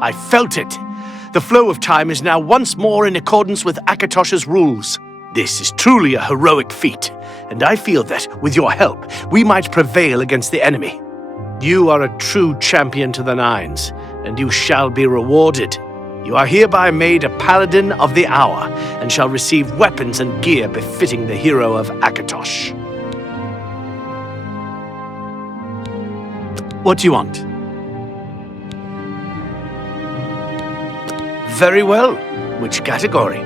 I felt it. The flow of time is now once more in accordance with Akatosh's rules. This is truly a heroic feat, and I feel that, with your help, we might prevail against the enemy. You are a true champion to the Nines, and you shall be rewarded. You are hereby made a Paladin of the Hour, and shall receive weapons and gear befitting the hero of Akatosh. What do you want? Very well. Which category?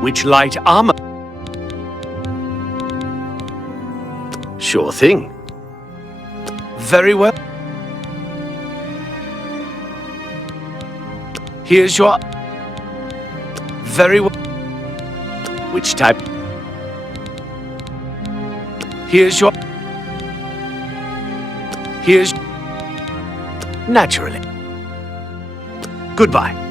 Which light armor? Sure thing. Very well. Here's your... Very well. Which type? Here's your... Here's... Naturally. Goodbye.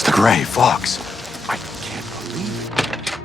It's the Gray Fox. I can't believe it.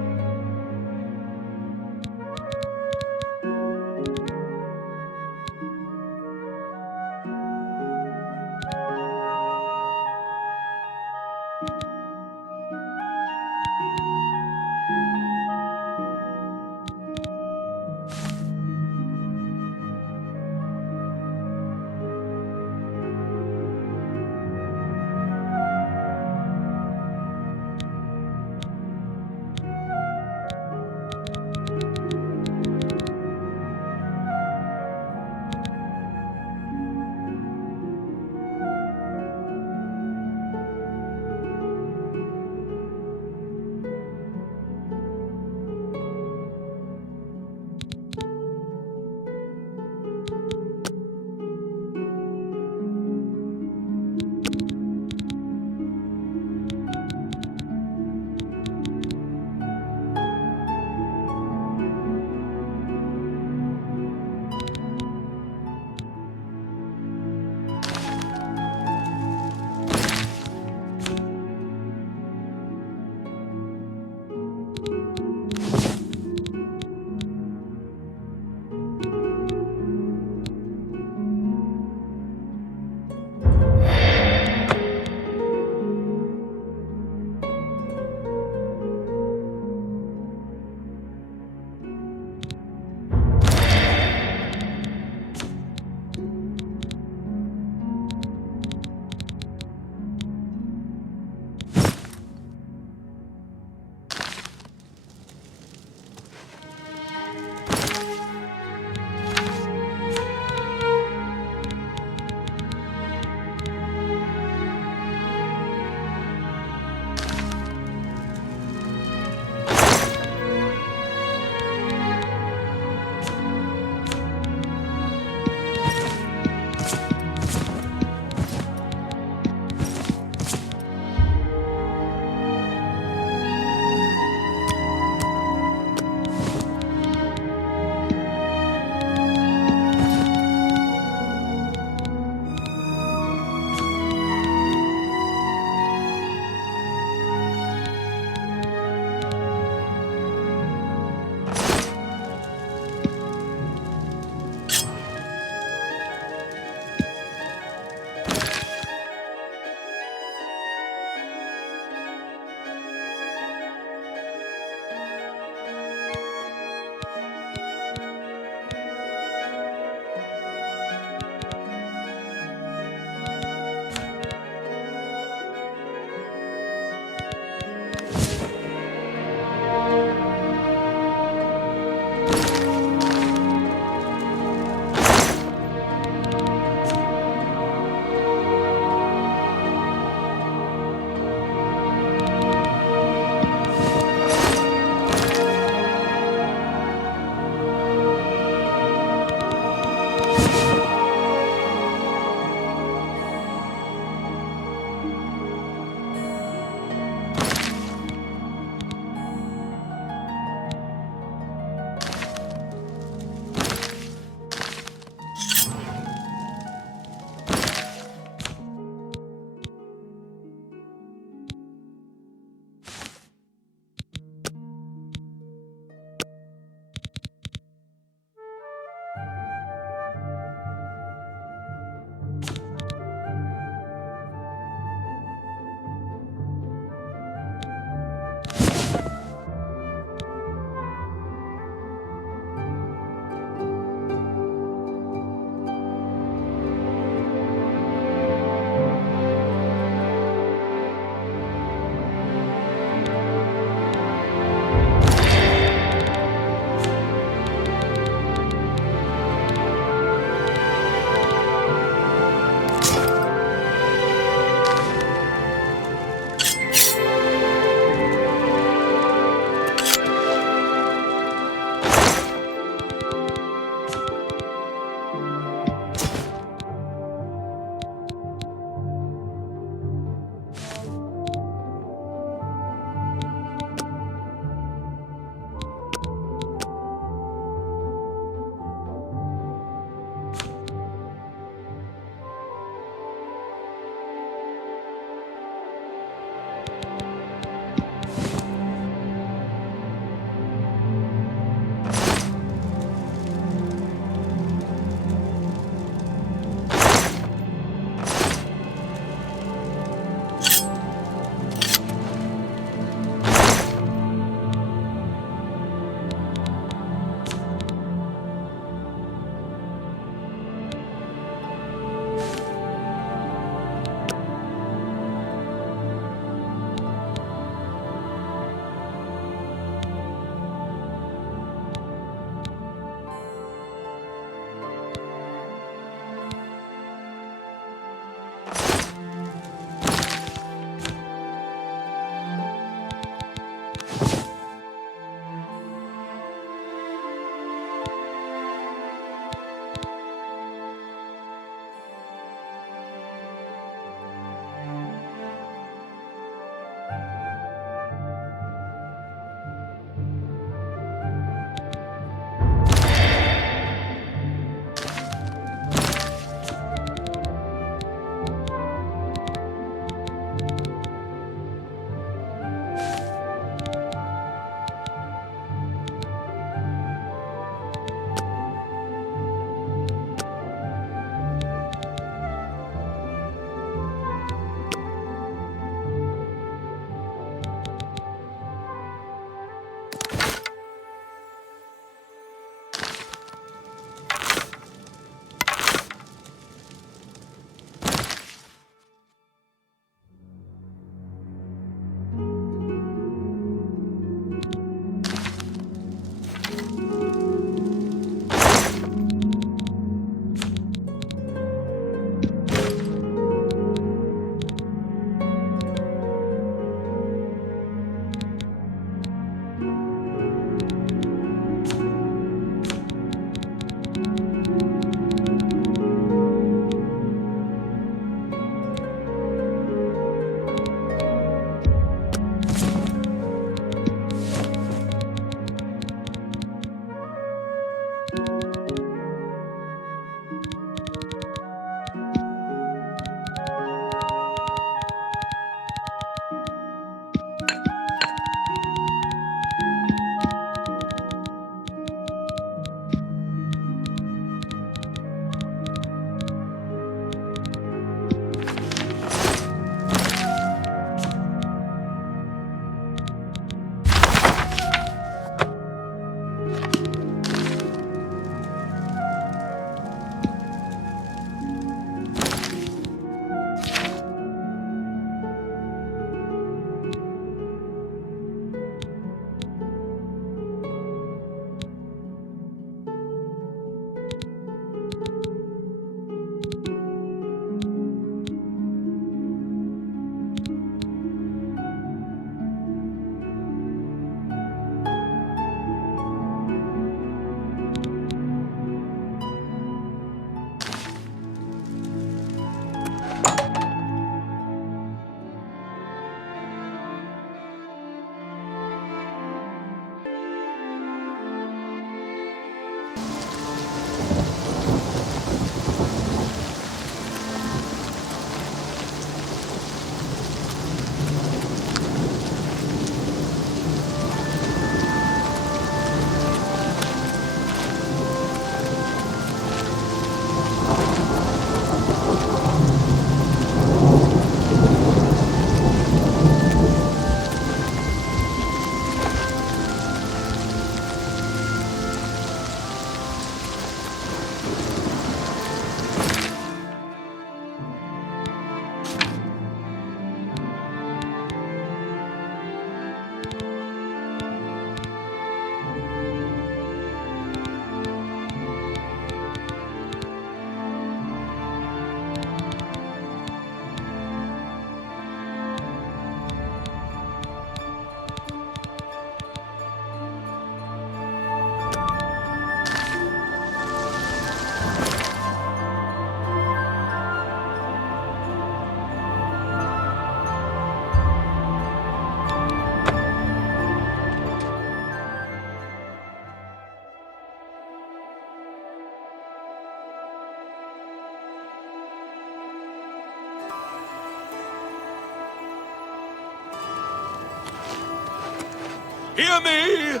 Hear me,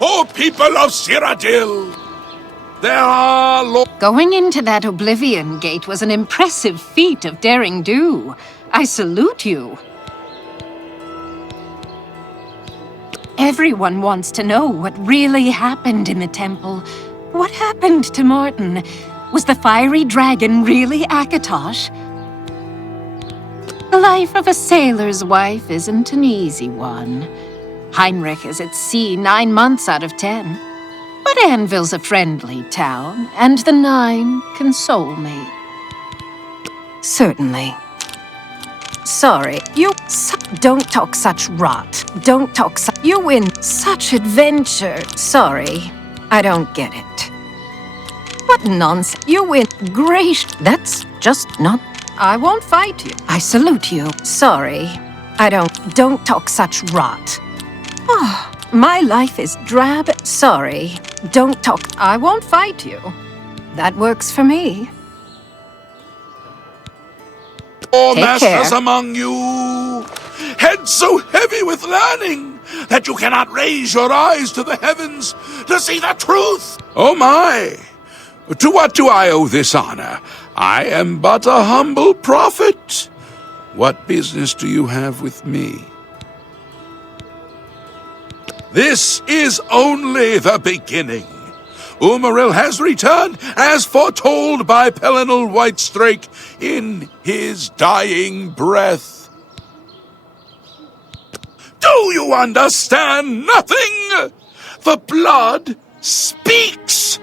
O people of Cyrodiil! There are Going into that Oblivion gate was an impressive feat of daring do. I salute you. Everyone wants to know what really happened in the temple. What happened to Martin? Was the fiery dragon really Akatosh? The life of a sailor's wife isn't an easy one. Heinrich is at sea 9 months out of 10. But Anvil's a friendly town, and the 9 console me. Certainly. Sorry, don't talk such rot. Don't talk you win such adventure. Sorry, I don't get it. What nonsense. You win that's just not. I won't fight you. I salute you. Sorry, I don't talk such rot. Oh, my life is drab. Sorry, don't talk. I won't fight you. That works for me. Masters among you, heads so heavy with learning that you cannot raise your eyes to the heavens to see the truth. Oh my! To what do I owe this honor? I am but a humble prophet. What business do you have with me? This is only the beginning. Umaril has returned as foretold by Pelinal Whitestrake in his dying breath. Do you understand nothing? The blood speaks.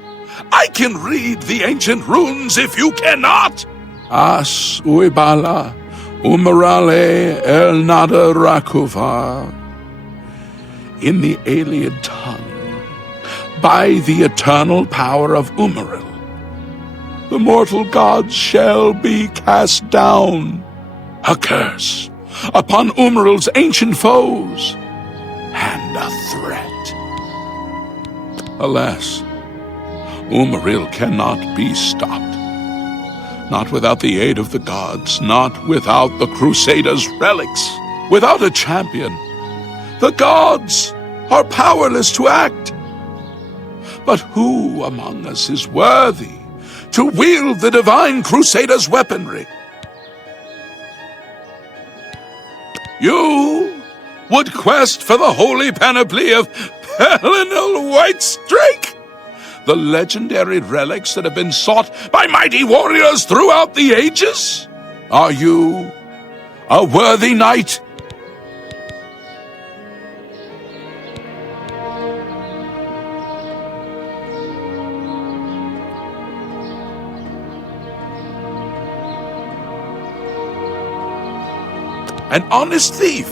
I can read the ancient runes if you cannot. As uibala umarale el nada rakuva. In the alien tongue, by the eternal power of Umaril, the mortal gods shall be cast down. A curse upon Umaril's ancient foes, and a threat. Alas, Umaril cannot be stopped. Not without the aid of the gods, not without the Crusaders' relics, without a champion. The gods are powerless to act. But who among us is worthy to wield the divine Crusaders' weaponry? You would quest for the holy panoply of Pelinal Whitestrake, the legendary relics that have been sought by mighty warriors throughout the ages? Are you a worthy knight? An honest thief?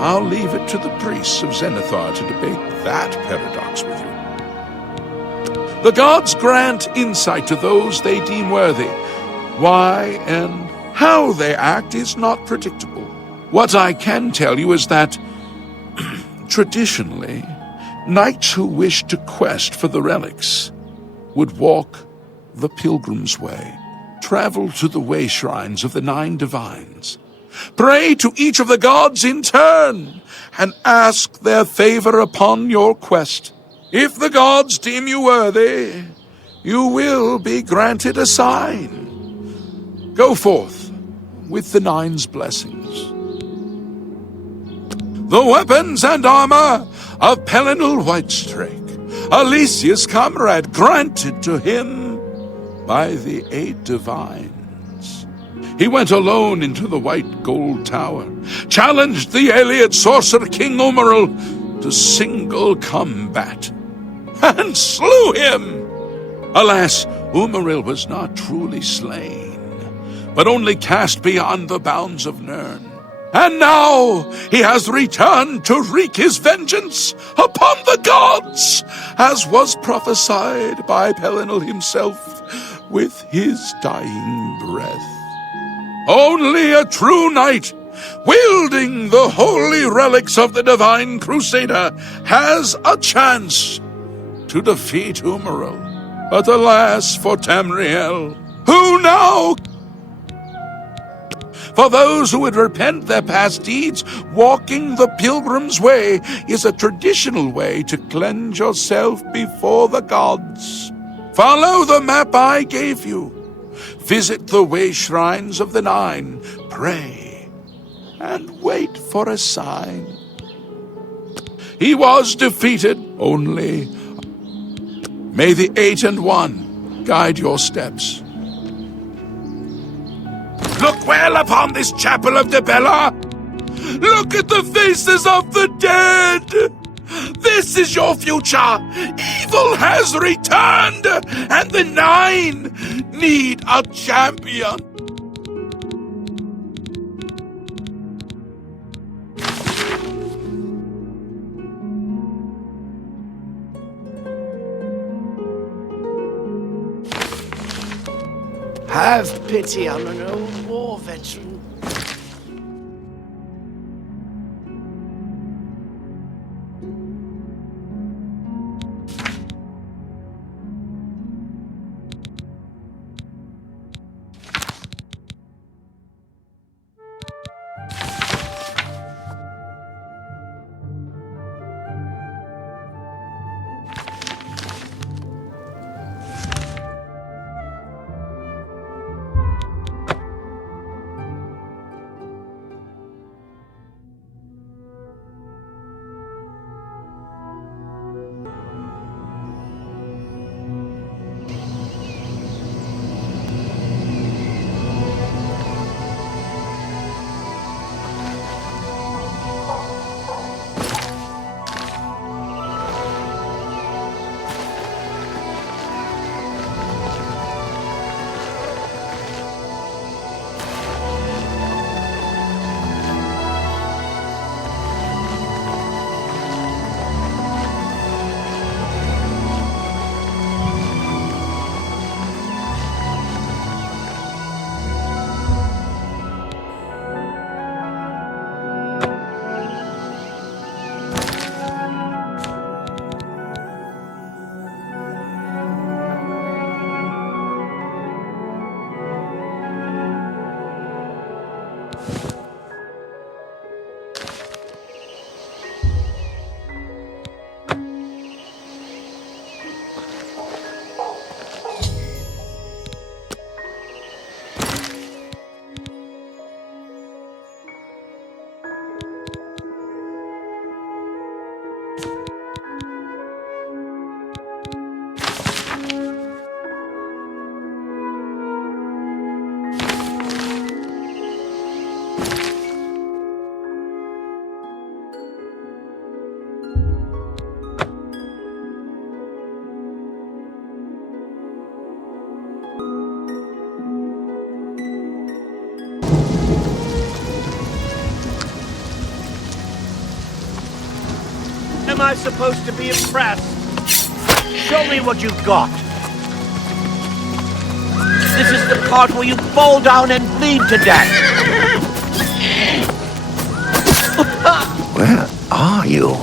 I'll leave it to the priests of Zenithar to debate that paradox with you. The gods grant insight to those they deem worthy. Why and how they act is not predictable. What I can tell you is that, traditionally, knights who wished to quest for the relics would walk the pilgrim's way, travel to the way shrines of the 9 divines, pray to each of the gods in turn, and ask their favor upon your quest. If the gods deem you worthy, you will be granted a sign. Go forth with the 9's blessings. The weapons and armor of Pelinal Whitestrake, Alicia's comrade, granted to him by the 8 divines. He went alone into the White Gold Tower, challenged the alien sorcerer King Umaril to single combat, and slew him. Alas, Umaril was not truly slain, but only cast beyond the bounds of Nirn. And now he has returned to wreak his vengeance upon the gods, as was prophesied by Pelinal himself with his dying breath. Only a true knight, wielding the holy relics of the divine Crusader, has a chance to defeat Umaril. But alas for Tamriel, who now... For those who would repent their past deeds, walking the pilgrim's way is a traditional way to cleanse yourself before the gods. Follow the map I gave you. Visit the way shrines of the Nine, pray, and wait for a sign. He was defeated, only may the 8 and 1 guide your steps. Look well upon this chapel of Debella. Look at the faces of the dead. This is your future. Evil has returned, and the Nine need a champion. Have pity on an old war veteran. Am I supposed to be impressed? Show me what you've got. This is the part where you fall down and bleed to death. Where are you?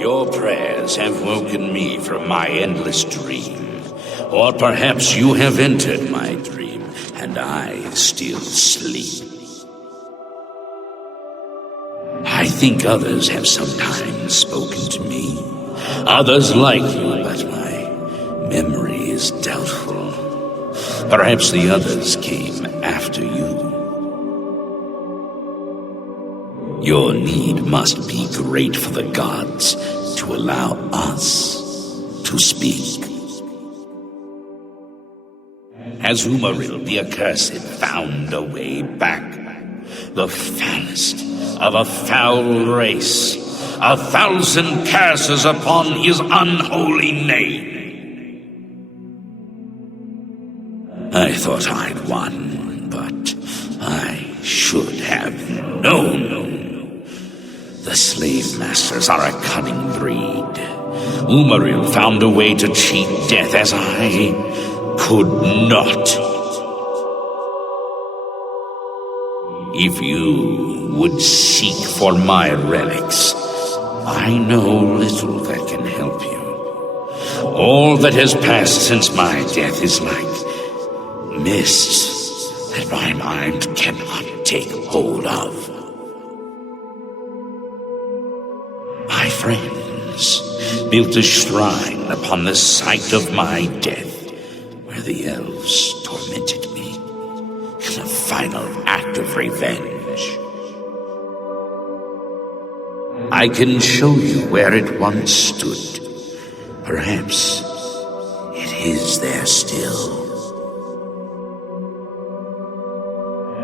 Your prayers have woken me from my endless dream. Or perhaps you have entered my dream, and I still sleep. I think others have sometimes spoken to me. Others like you, but my memory is doubtful. Perhaps the others came after you. Your need must be great for the gods to allow us to speak. Has Umaril the Accursed found a way back? The foulest of a foul race, 1,000 curses upon his unholy name. I thought I'd won, but I should have known. The slave masters are a cunning breed. Umaril found a way to cheat death as I could not. If you would seek for my relics, I know little that can help you. All that has passed since my death is like mist that my mind cannot take hold of. My friends built a shrine upon the site of my death, where the elves tormented me in a final act of revenge. I can show you where it once stood. Perhaps it is there still.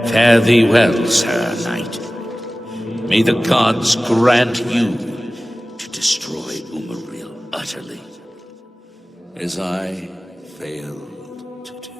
Fare thee well, Sir Knight. May the gods grant you to destroy Umaril utterly, as I failed to do.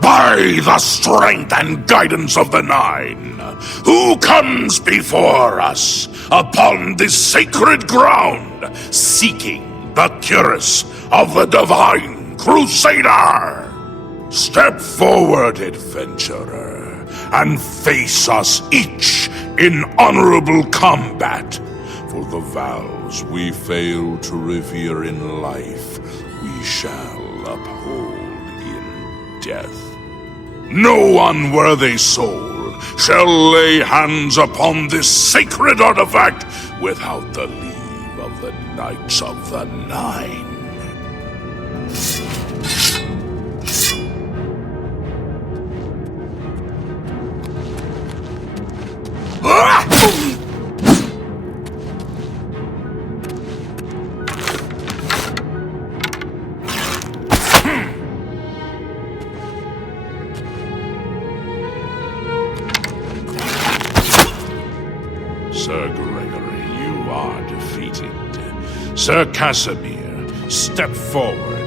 By the strength and guidance of the Nine, who comes before us upon this sacred ground, seeking the cuirass of the Divine Crusader? Step forward, adventurer, and face us each in honorable combat. For the vows we fail to revere in life, we shall uphold in death. No unworthy soul shall lay hands upon this sacred artifact without the leave of the Knights of the Nine. Sir Gregory, you are defeated. Sir Casimir, step forward.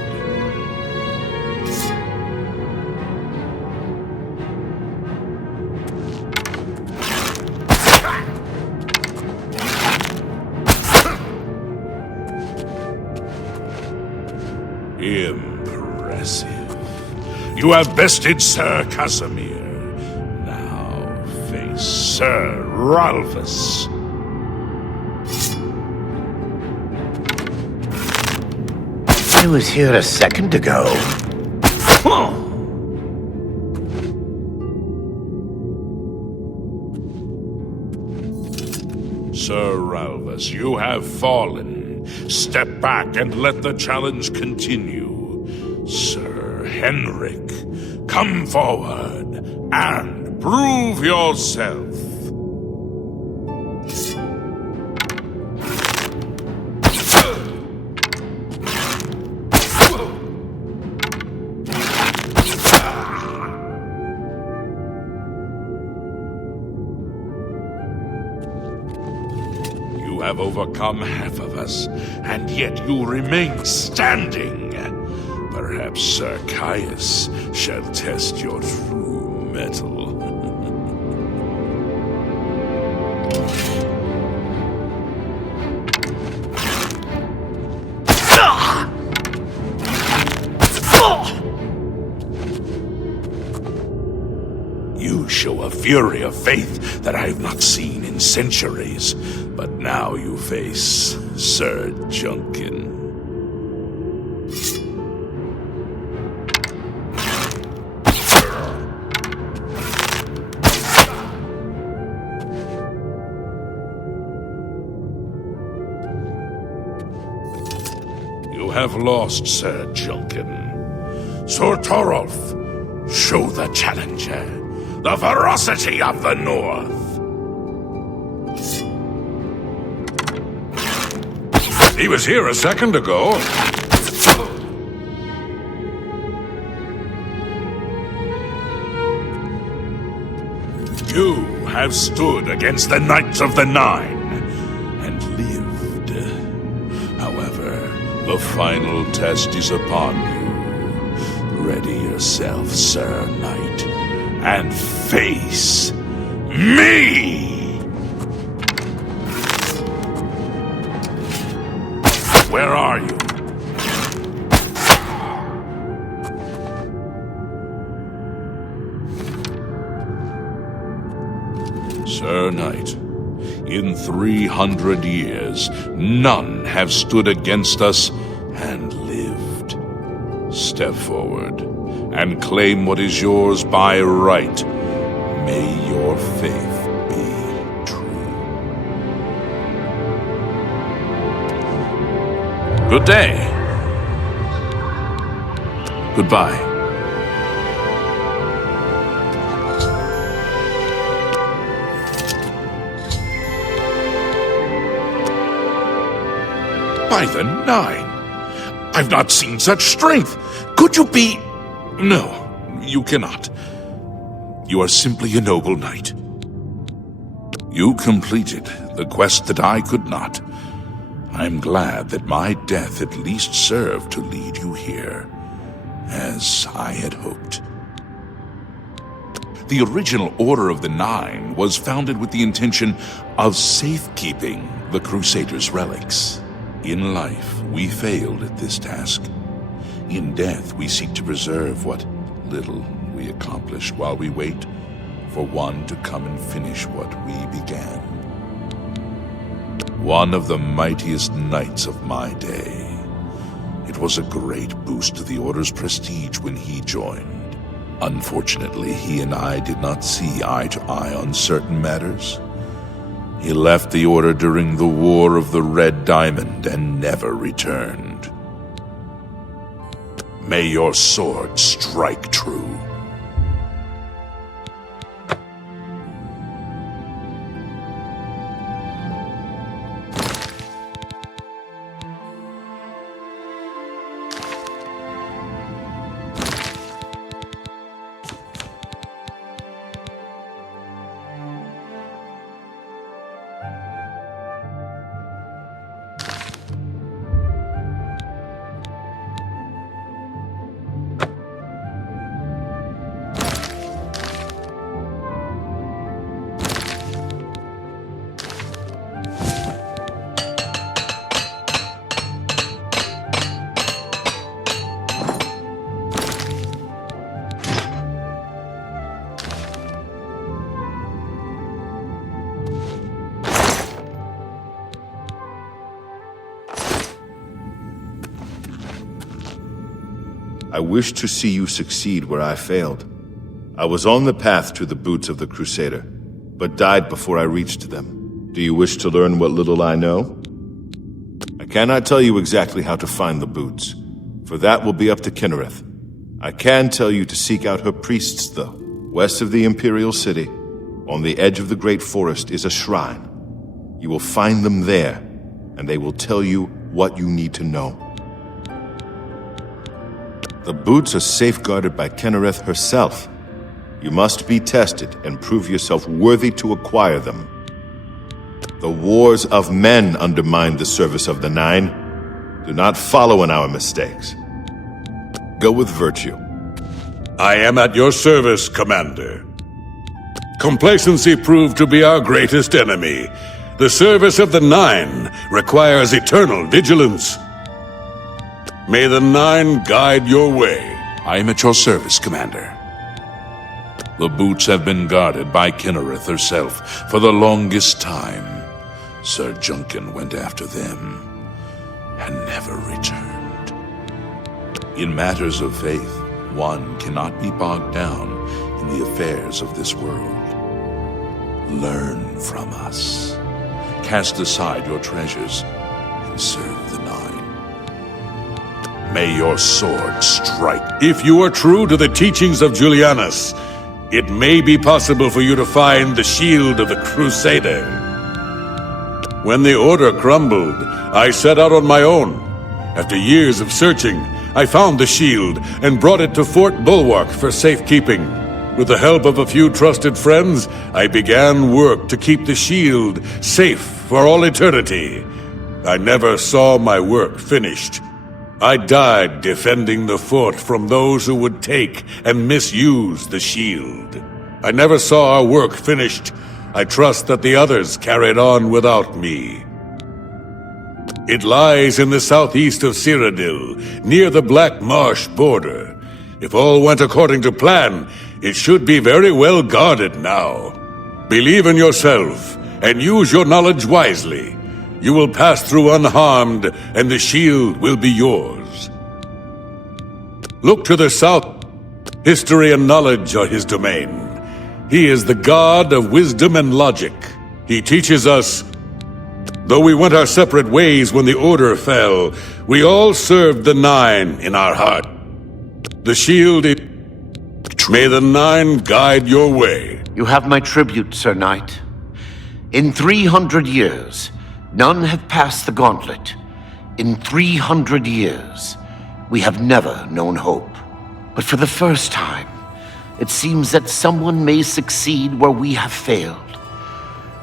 Impressive. You have bested Sir Casimir. Now face Sir Ralphus. I was here a second ago. Sir Ralphus, you have fallen. Step back and let the challenge continue. Sir Henrik, come forward and prove yourself. You have overcome half of us, and yet you remain standing. Perhaps Sir Caius shall test your true mettle. You show a fury of faith that I have not seen in centuries. But now you face Sir Junkin. You have lost, Sir Junkin. Sir Torolf, show the challenger the ferocity of the North. He was here a second ago. You have stood against the Knights of the Nine and lived. However, The final test is upon you. Ready yourself, Sir Knight, and face me! Where are you? Sir Knight, in 300 years, none have stood against us and lived. Step forward and claim what is yours by right. May your faith be true. Good day. Goodbye. By the Nine! I've not seen such strength! Could you be... No, you cannot. You are simply a noble knight. You completed the quest that I could not. I'm glad that my death at least served to lead you here, as I had hoped. The original Order of the Nine was founded with the intention of safekeeping the Crusaders' relics. In life, we failed at this task. In death, we seek to preserve what little we accomplish while we wait for one to come and finish what we began. One of the mightiest knights of my day. It was a great boost to the Order's prestige when he joined. Unfortunately, he and I did not see eye to eye on certain matters. He left the Order during the War of the Red Diamond and never returned. May your sword strike true. I wish to see you succeed where I failed. I was on the path to the boots of the Crusader, but died before I reached them. Do you wish to learn what little I know? I cannot tell you exactly how to find the boots, for that will be up to Kinnereth. I can tell you to seek out her priests, though. West of the Imperial City, on the edge of the Great Forest, is a shrine. You will find them there, and they will tell you what you need to know. The boots are safeguarded by Kinnereth herself. You must be tested and prove yourself worthy to acquire them. The wars of men undermine the service of the Nine. Do not follow in our mistakes. Go with virtue. I am at your service, Commander. Complacency proved to be our greatest enemy. The service of the Nine requires eternal vigilance. May the Nine guide your way. I am at your service, Commander. The boots have been guarded by Kinnereth herself for the longest time. Sir Junkin went after them and never returned. In matters of faith, one cannot be bogged down in the affairs of this world. Learn from us. Cast aside your treasures and serve the Nine. May your sword strike. If you are true to the teachings of Julianus, it may be possible for you to find the shield of the Crusader. When the Order crumbled, I set out on my own. After years of searching, I found the shield and brought it to Fort Bulwark for safekeeping. With the help of a few trusted friends, I began work to keep the shield safe for all eternity. I never saw my work finished. I died defending the fort from those who would take and misuse the shield. I never saw our work finished. I trust that the others carried on without me. It lies in the southeast of Cyrodiil, near the Black Marsh border. If all went according to plan, it should be very well guarded now. Believe in yourself, and use your knowledge wisely. You will pass through unharmed, and the shield will be yours. Look to the south. History and knowledge are his domain. He is the god of wisdom and logic. He teaches us, though we went our separate ways when the Order fell, we all served the Nine in our heart. The shield is... May the Nine guide your way. You have my tribute, Sir Knight. In 300 years, none have passed the gauntlet. In 300 years, we have never known hope. But for the first time, it seems that someone may succeed where we have failed.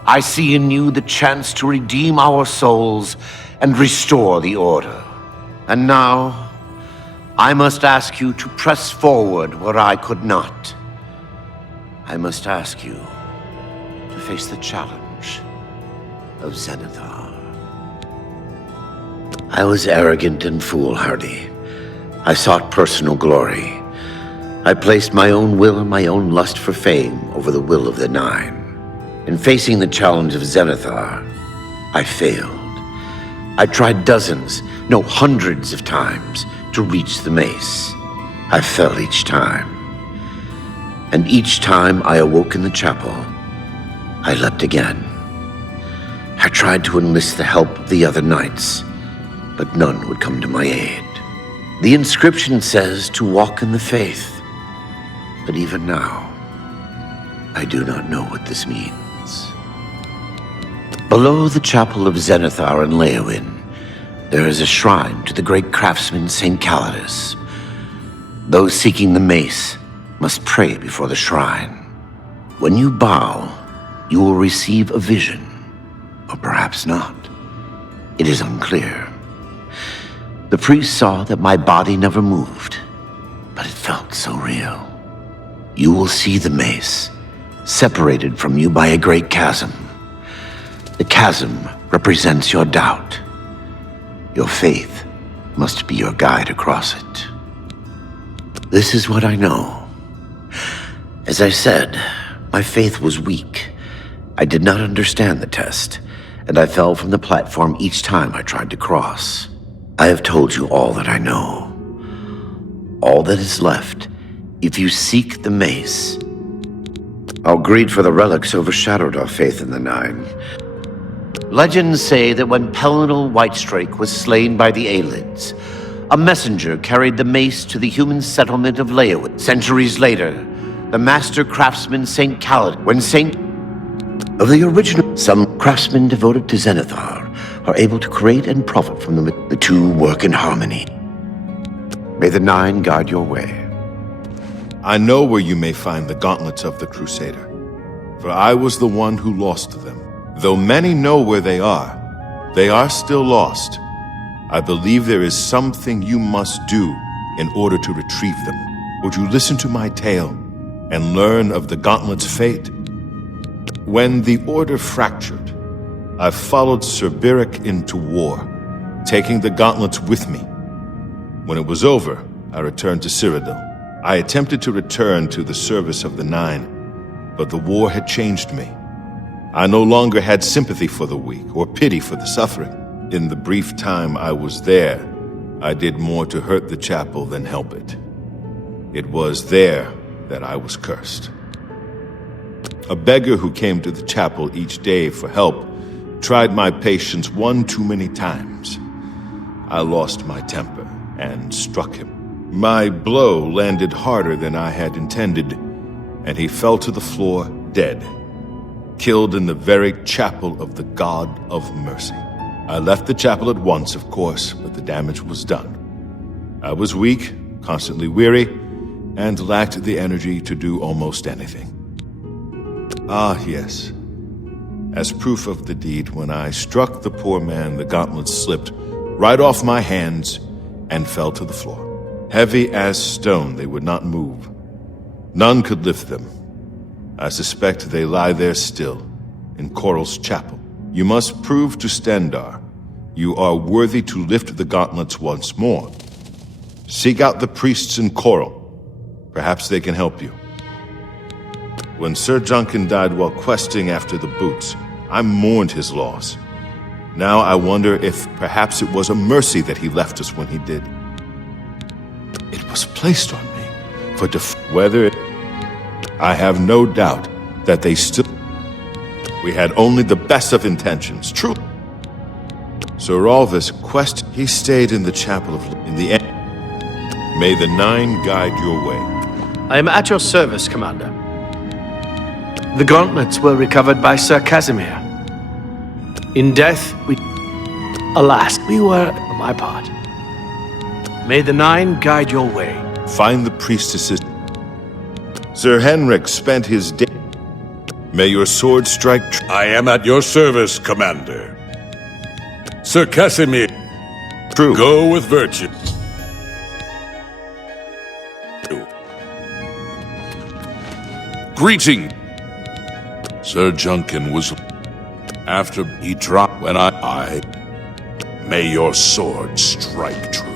I see in you the chance to redeem our souls and restore the Order. And now, I must ask you to press forward where I could not. I must ask you to face the challenge of Zenithar. I was arrogant and foolhardy. I sought personal glory. I placed my own will and my own lust for fame over the will of the Nine. In facing the challenge of Zenithar, I failed. I tried dozens, no hundreds of times to reach the mace. I fell each time. And each time I awoke in the chapel, I leapt again. I tried to enlist the help of the other knights, but none would come to my aid. The inscription says to walk in the faith, but even now, I do not know what this means. Below the chapel of Zenithar and Leowyn, there is a shrine to the great craftsman St. Calidus. Those seeking the mace must pray before the shrine. When you bow, you will receive a vision, or perhaps not. It is unclear. The priest saw that my body never moved, but it felt so real. You will see the mace, separated from you by a great chasm. The chasm represents your doubt. Your faith must be your guide across it. This is what I know. As I said, my faith was weak. I did not understand the test, and I fell from the platform each time I tried to cross. I have told you all that I know. All that is left, if you seek the mace. Our greed for the relics overshadowed our faith in the Nine. Legends say that when Pelinal Whitestrake was slain by the Aelids, a messenger carried the mace to the human settlement of Leowyn. Centuries later, the master craftsman St. Calidus, when of the original, some craftsmen devoted to Zenithar are able to create and profit from the two work in harmony. May the Nine guide your way. I know where you may find the gauntlets of the Crusader, for I was the one who lost them. Though many know where they are still lost. I believe there is something you must do in order to retrieve them. Would you listen to my tale and learn of the gauntlet's fate? When the Order fractured, I followed Sir Beric into war, taking the gauntlets with me. When it was over, I returned to Cyrodiil. I attempted to return to the service of the Nine, but the war had changed me. I no longer had sympathy for the weak or pity for the suffering. In the brief time I was there, I did more to hurt the chapel than help it. It was there that I was cursed. A beggar who came to the chapel each day for help tried my patience one too many times. I lost my temper and struck him. My blow landed harder than I had intended, and he fell to the floor dead, killed in the very chapel of the God of Mercy. I left the chapel at once, of course, but the damage was done. I was weak, constantly weary, and lacked the energy to do almost anything. Ah, yes. As proof of the deed, when I struck the poor man, the gauntlet slipped right off my hands and fell to the floor. Heavy as stone, they would not move. None could lift them. I suspect they lie there still, in Coral's chapel. You must prove to Stendar you are worthy to lift the gauntlets once more. Seek out the priests in Coral. Perhaps they can help you. When Sir Juncan died while questing after the boots, I mourned his loss. Now I wonder if perhaps it was a mercy that he left us when he did. It was placed on me for whether I have no doubt that they still... We had only the best of intentions, true. Sir Rolvus quest, he stayed in the chapel of... In the end, may the Nine guide your way. I am at your service, Commander. The gauntlets were recovered by Sir Casimir. In death, alas, we were, on my part. May the Nine guide your way. Find the priestesses. Sir Henrik spent his day. May your sword strike true. I am at your service, Commander. Sir Casimir, True. go with virtue. Greeting. Sir Juncan was... After he dropped when I... May your sword strike true.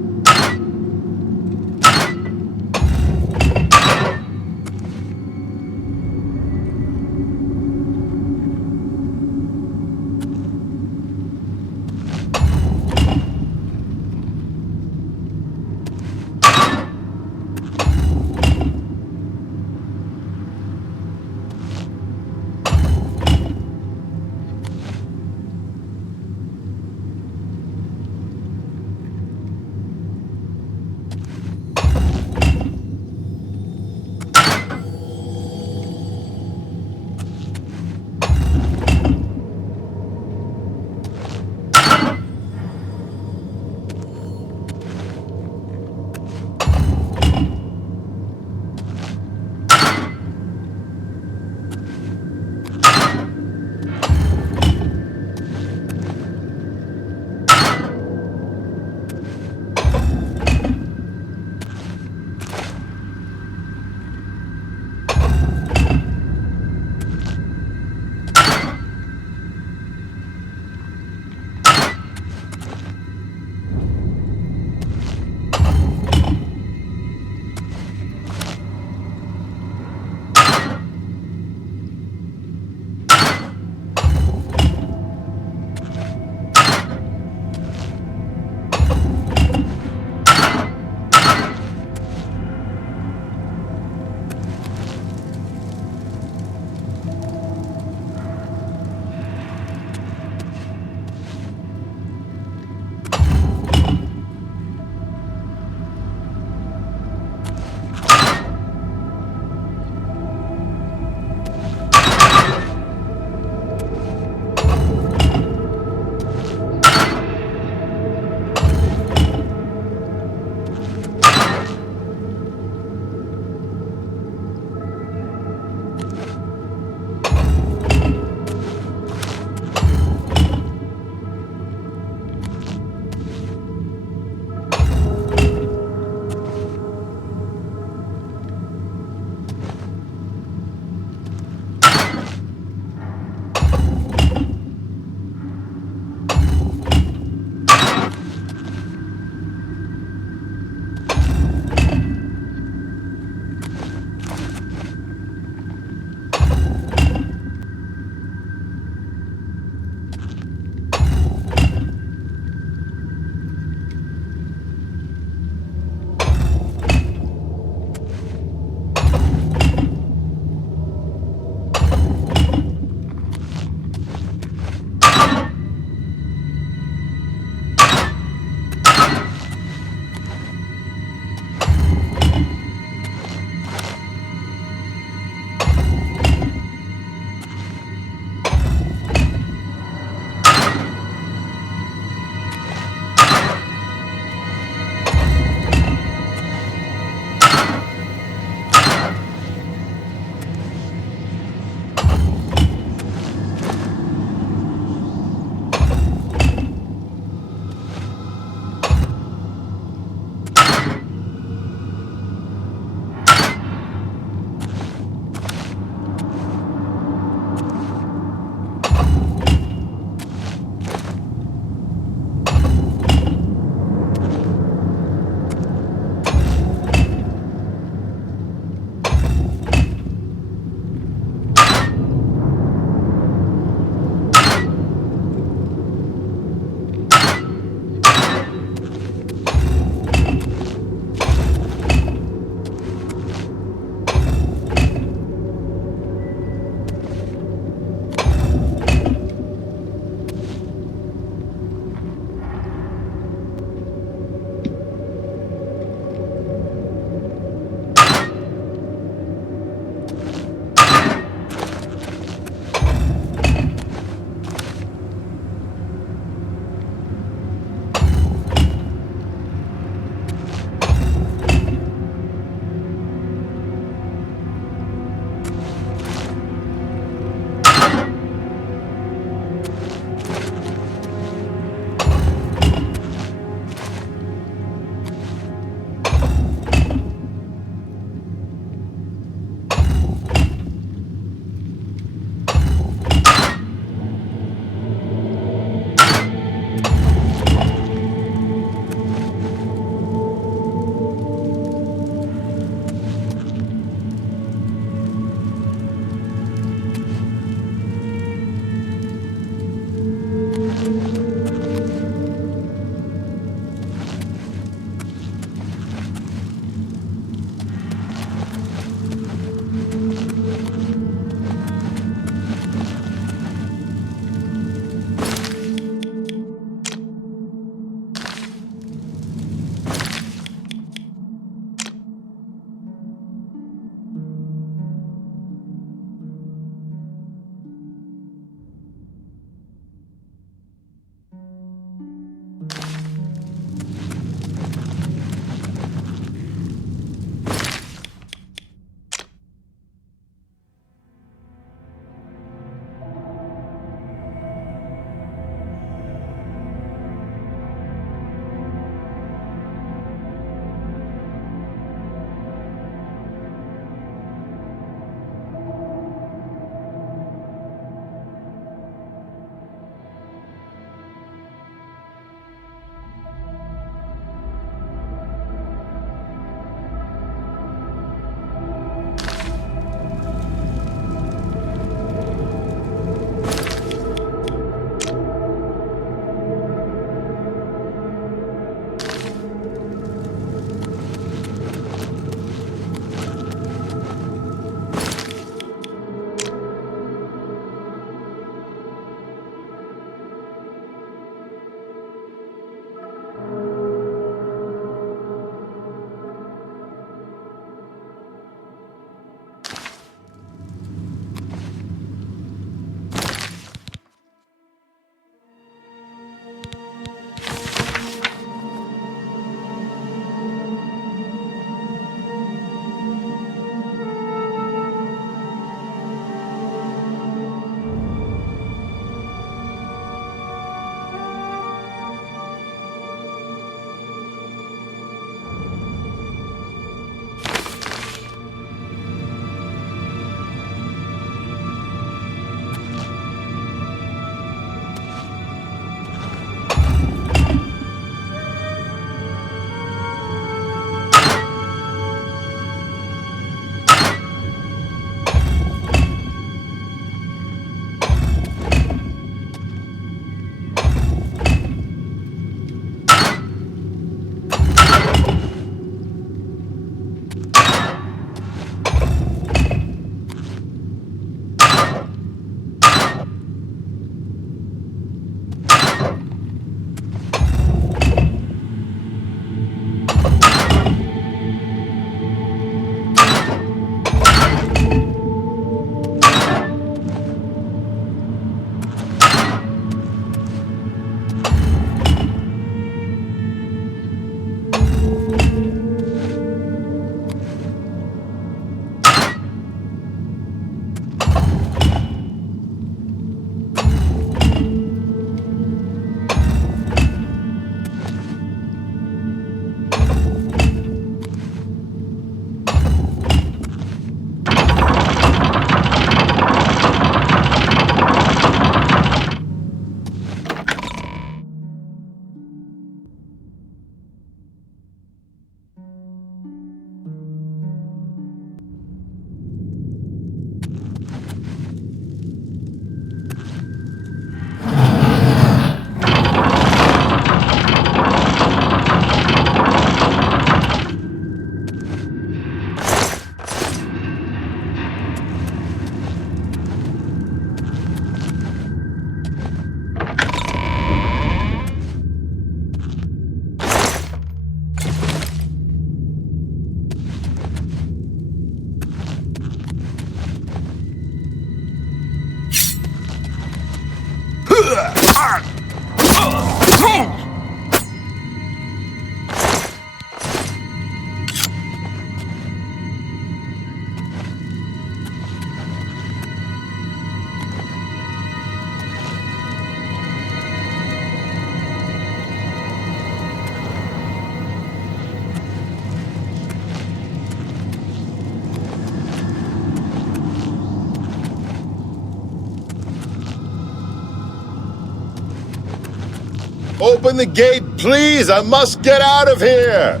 Open the gate, please! I must get out of here!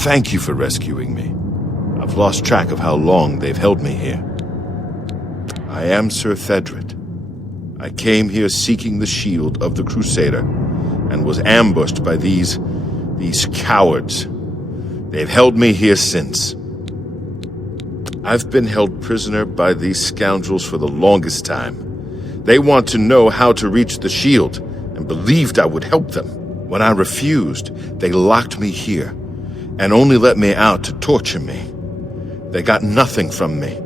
Thank you for rescuing me. I've lost track of how long they've held me here. I am Sir Thedred. I came here seeking the shield of the Crusader, and was ambushed by these cowards. They've held me here since. I've been held prisoner by these scoundrels for the longest time. They want to know how to reach the shield, and believed I would help them. When I refused, they locked me here, and only let me out to torture me. They got nothing from me.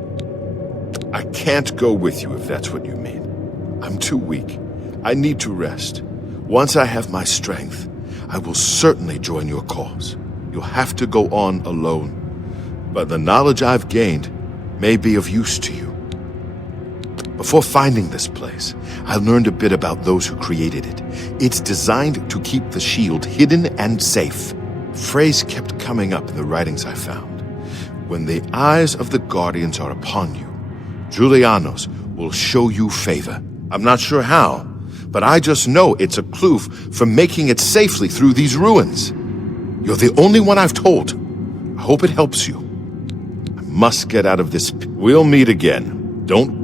I can't go with you if that's what you mean. I'm too weak. I need to rest. Once I have my strength, I will certainly join your cause. You'll have to go on alone. But the knowledge I've gained may be of use to you. Before finding this place, I learned a bit about those who created it. It's designed to keep the shield hidden and safe. A phrase kept coming up in the writings I found. When the eyes of the Guardians are upon you, Julianos will show you favor. I'm not sure how, but I just know it's a clue for making it safely through these ruins. You're the only one I've told. I hope it helps you. I must get out of this. We'll meet again. Don't.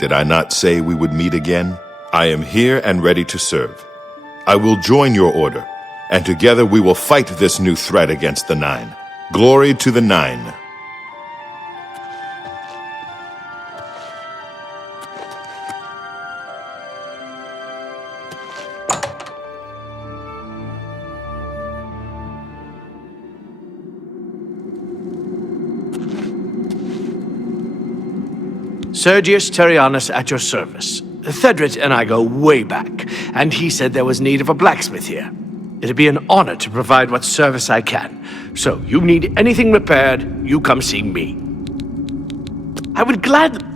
Did I not say we would meet again? I am here and ready to serve. I will join your order, and together we will fight this new threat against the Nine. Glory to the Nine. Sergius Terrianus at your service. Thedrit and I go way back, and he said there was need of a blacksmith here. It'd be an honor to provide what service I can. So, you need anything repaired, you come see me. I would gladly...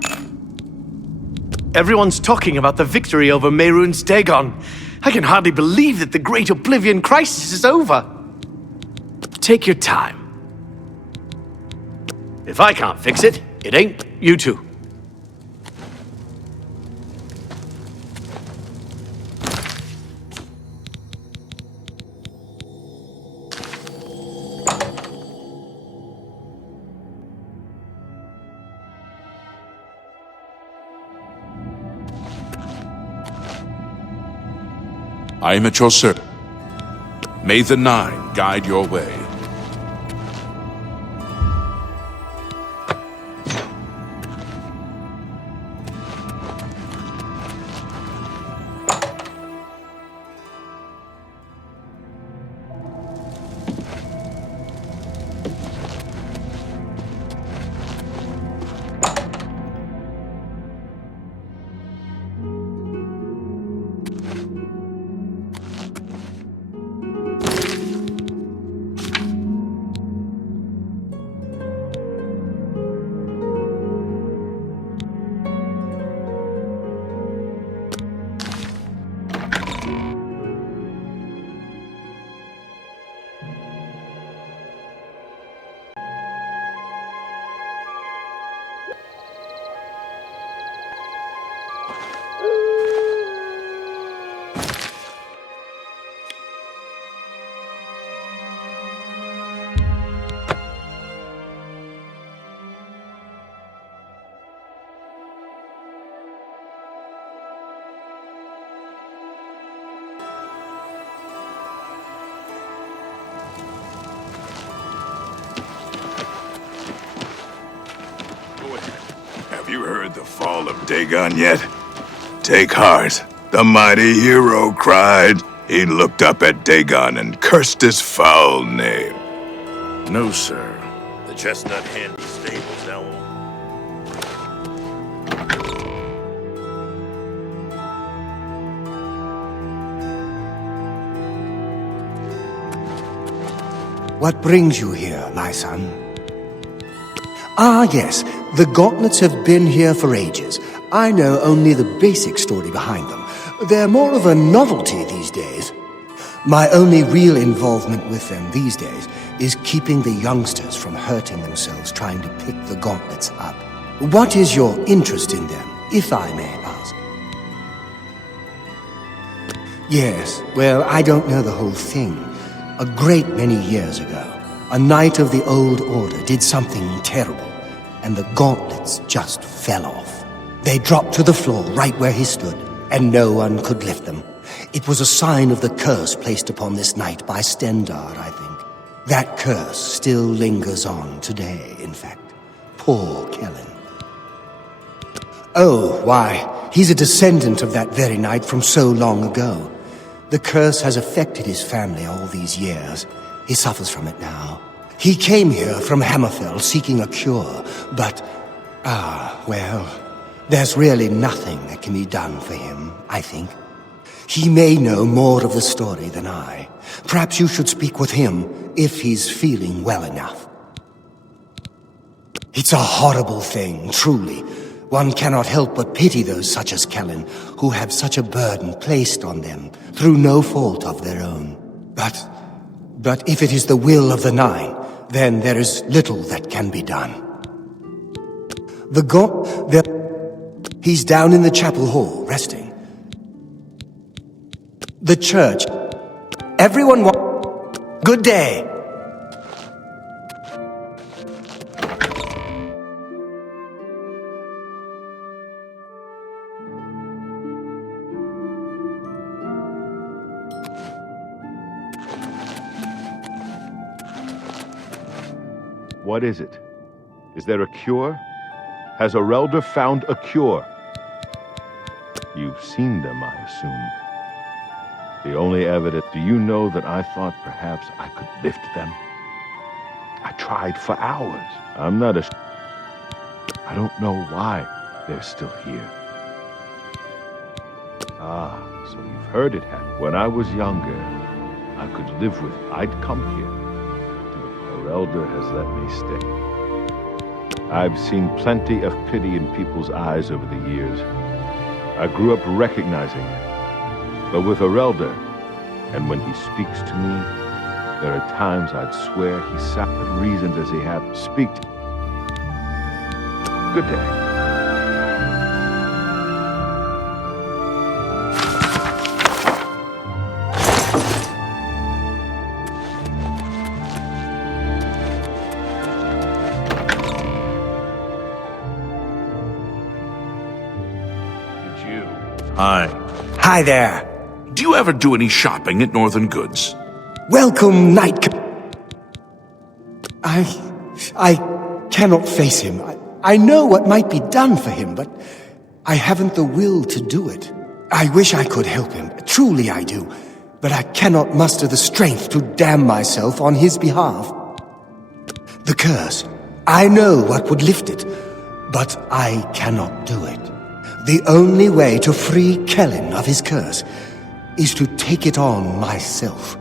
Everyone's talking about the victory over Mehrunes Dagon. I can hardly believe that the great Oblivion crisis is over. Take your time. If I can't fix it, it ain't you two. I am at your service. May the Nine guide your way. Have you heard the fall of Dagon yet? Take heart, the mighty hero cried. He looked up at Dagon and cursed his foul name. No, sir. The Chestnut Handy Stables now own. What brings you here, my son? Ah, yes, the gauntlets have been here for ages. I know only the basic story behind them. They're more of a novelty these days. My only real involvement with them these days is keeping the youngsters from hurting themselves trying to pick the gauntlets up. What is your interest in them, if I may ask? Yes, well, I don't know the whole thing. A great many years ago, a knight of the old order did something terrible, and the gauntlets just fell off. They dropped to the floor right where he stood, and no one could lift them. It was a sign of the curse placed upon this knight by Stendar, I think. That curse still lingers on today, in fact. Poor Kellen. Oh, why, he's a descendant of that very knight from so long ago. The curse has affected his family all these years. He suffers from it now. He came here from Hammerfell seeking a cure, but... well, there's really nothing that can be done for him, I think. He may know more of the story than I. Perhaps you should speak with him, if he's feeling well enough. It's a horrible thing, truly. One cannot help but pity those such as Kellen, who have such a burden placed on them, through no fault of their own. But if it is the will of the Nine, then there is little that can be done. He's down in the chapel hall, resting. The church. Everyone Good day. What is it? Is there a cure? Has Arelder found a cure? You've seen them, I assume. The only evidence... Do you know that I thought perhaps I could lift them? I tried for hours. I'm not a... I don't know why they're still here. Ah, so you've heard it happen. When I was younger, I could live with... I'd come here. Arelder has let me stay. I've seen plenty of pity in people's eyes over the years. I grew up recognizing it. But with Arelder, and when he speaks to me, there are times I'd swear he sounded reasoned as he had to speak to. Good day. Hi. Hi there. Do you ever do any shopping at Northern Goods? Welcome, Knight. I cannot face him. I know what might be done for him, but I haven't the will to do it. I wish I could help him. Truly I do. But I cannot muster the strength to damn myself on his behalf. The curse. I know what would lift it, but I cannot do it. The only way to free Kellen of his curse is to take it on myself.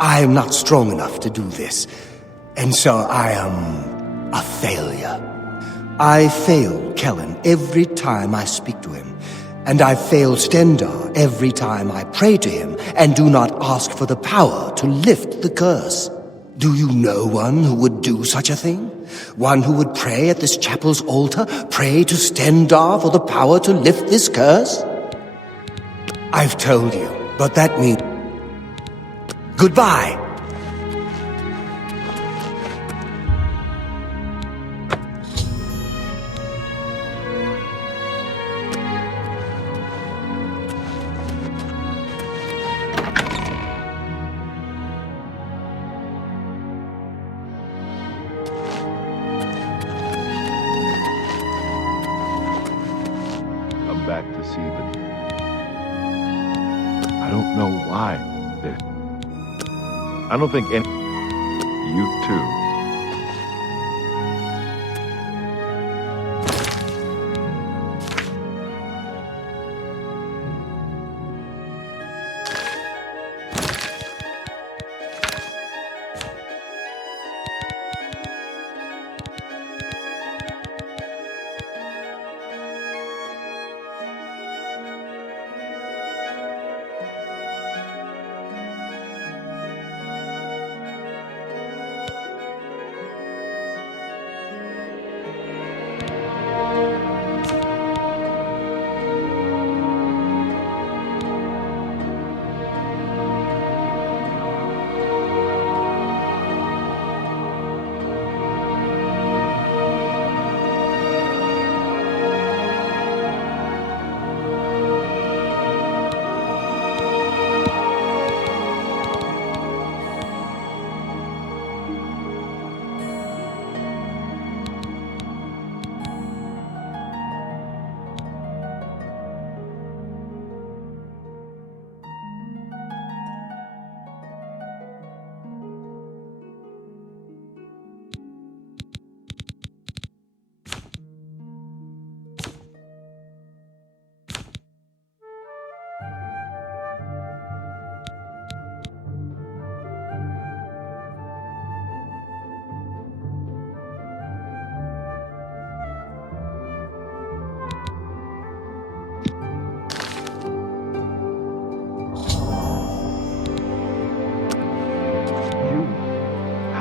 I am not strong enough to do this, and so I am a failure. I fail Kellen every time I speak to him, and I fail Stendar every time I pray to him and do not ask for the power to lift the curse. Do you know one who would do such a thing? One who would pray at this chapel's altar, pray to Stendar for the power to lift this curse? I've told you, but that means... Goodbye! Back to see them. I don't know why. I don't think any... You too.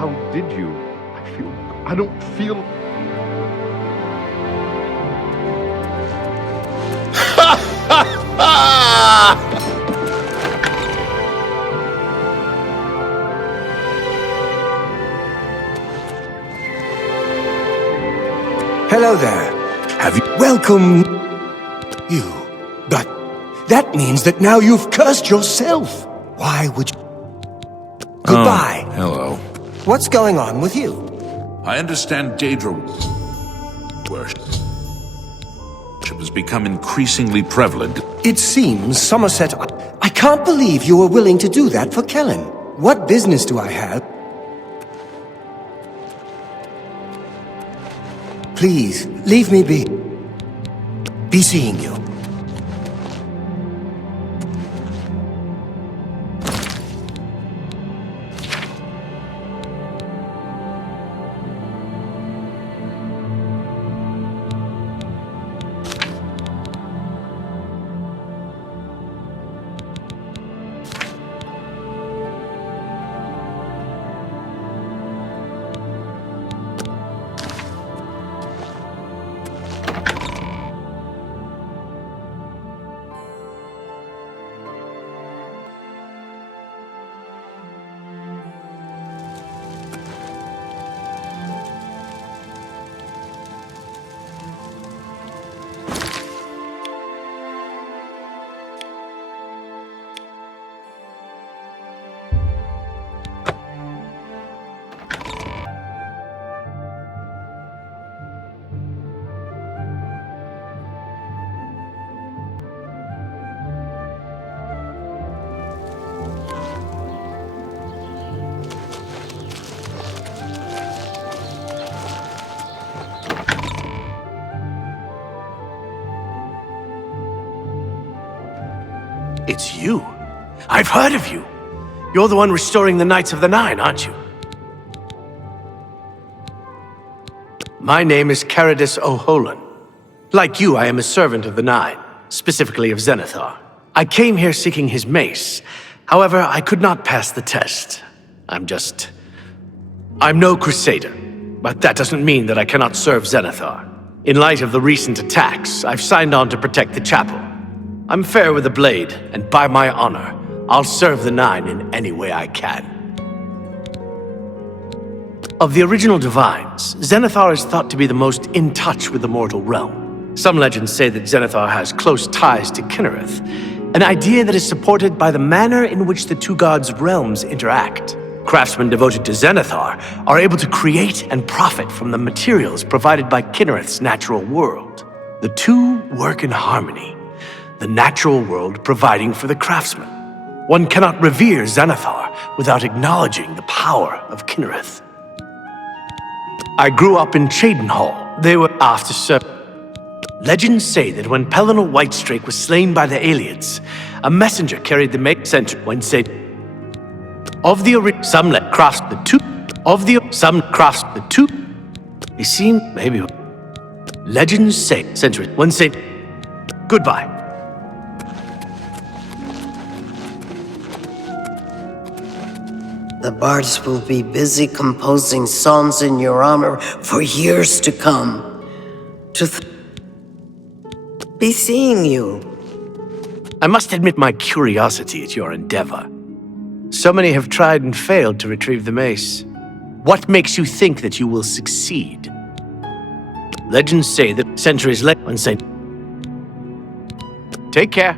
How did you? I don't feel... Hello there. Have you... Welcome... You. But that means that now you've cursed yourself. Why would you... Goodbye. Oh, hello. What's going on with you? I understand Daedra worship has become increasingly prevalent. It seems Somerset... I can't believe you were willing to do that for Kellen. What business do I have? Please, leave me be. Be seeing you. It's you. I've heard of you. You're the one restoring the Knights of the Nine, aren't you? My name is Caradus O'Holan. Like you, I am a servant of the Nine, specifically of Zenithar. I came here seeking his mace. However, I could not pass the test. I'm no crusader, but that doesn't mean that I cannot serve Zenithar. In light of the recent attacks, I've signed on to protect the chapel. I'm fair with the blade, and by my honor, I'll serve the Nine in any way I can. Of the original Divines, Zenithar is thought to be the most in touch with the mortal realm. Some legends say that Zenithar has close ties to Kinnereth, an idea that is supported by the manner in which the two gods' realms interact. Craftsmen devoted to Zenithar are able to create and profit from the materials provided by Kinnereth's natural world. The two work in harmony, the natural world providing for the craftsman. One cannot revere Zenithar without acknowledging the power of Kinnereth. I grew up in Cheydinhall. They were after service. Legends say that when Pelennor Whitestrake was slain by the aliens, a messenger carried the make center when said, of the some let crafts the two, of the some crafts the two. They seem maybe. Legends say century when said, goodbye. The bards will be busy composing songs in your honor for years to come. Be seeing you. I must admit my curiosity at your endeavor. So many have tried and failed to retrieve the mace. What makes you think that you will succeed? Legends say that centuries later, one said, take care.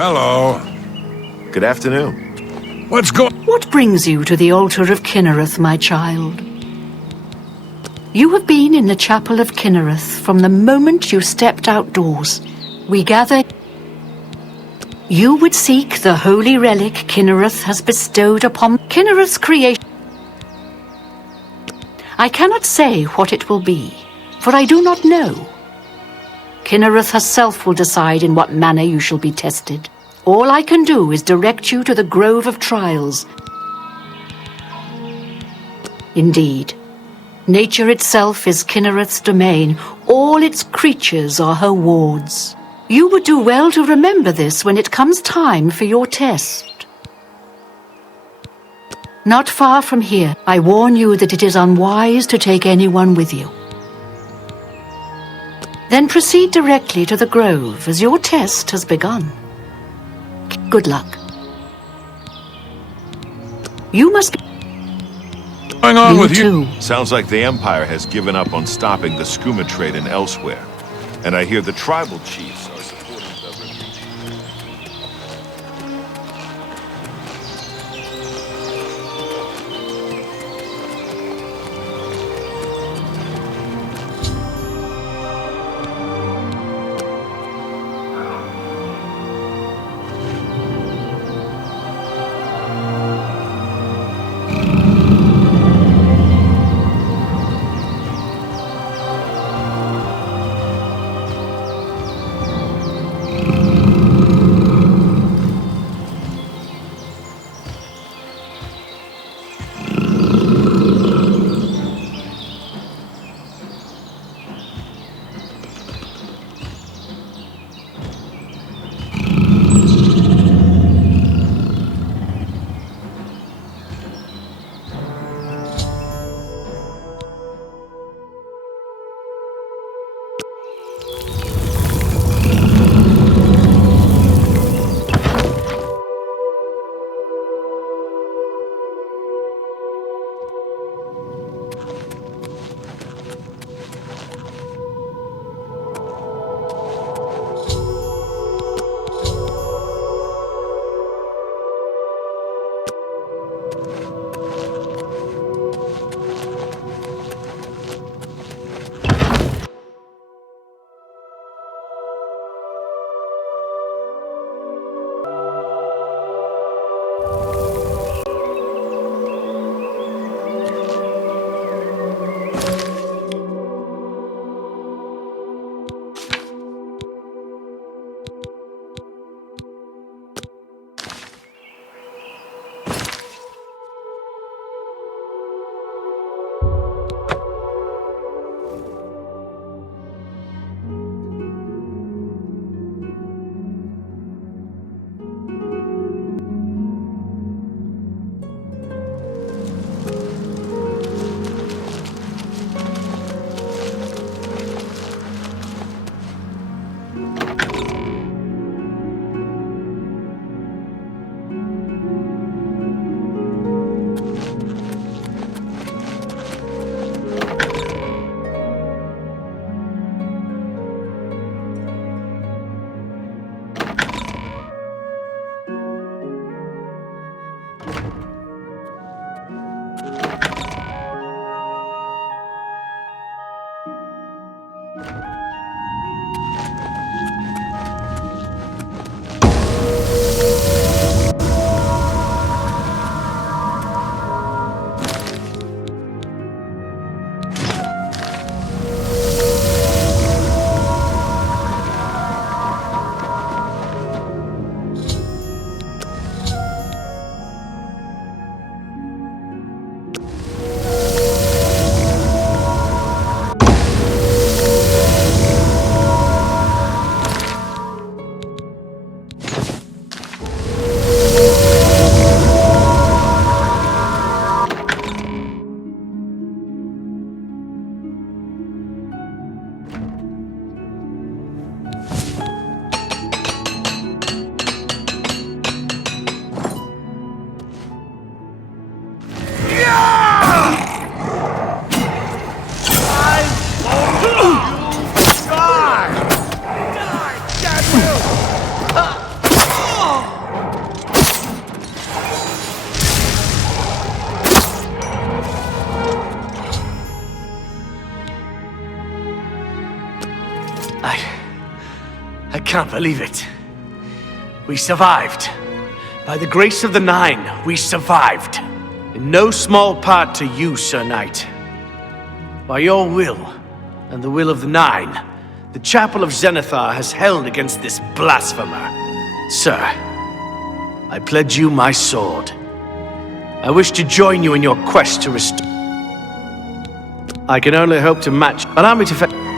Hello. Good afternoon. What's going... What brings you to the altar of Kinnereth, my child? You have been in the chapel of Kinnereth from the moment you stepped outdoors. We gather... You would seek the holy relic Kinnereth has bestowed upon Kinnereth's creation. I cannot say what it will be, for I do not know. Kinnereth herself will decide in what manner you shall be tested. All I can do is direct you to the Grove of Trials. Indeed, nature itself is Kinnereth's domain. All its creatures are her wards. You would do well to remember this when it comes time for your test. Not far from here, I warn you that it is unwise to take anyone with you. Then proceed directly to the Grove, as your test has begun. Good luck. You must be... What's going on with you? too. Sounds like the Empire has given up on stopping the skooma trade and elsewhere. And I hear the tribal chiefs are supporting the... I can't believe it. We survived. By the grace of the Nine, we survived. In no small part to you, Sir Knight. By your will, and the will of the Nine, the Chapel of Zenithar has held against this blasphemer. Sir, I pledge you my sword. I wish to join you in your quest to restore... I can only hope to match... Allow me to...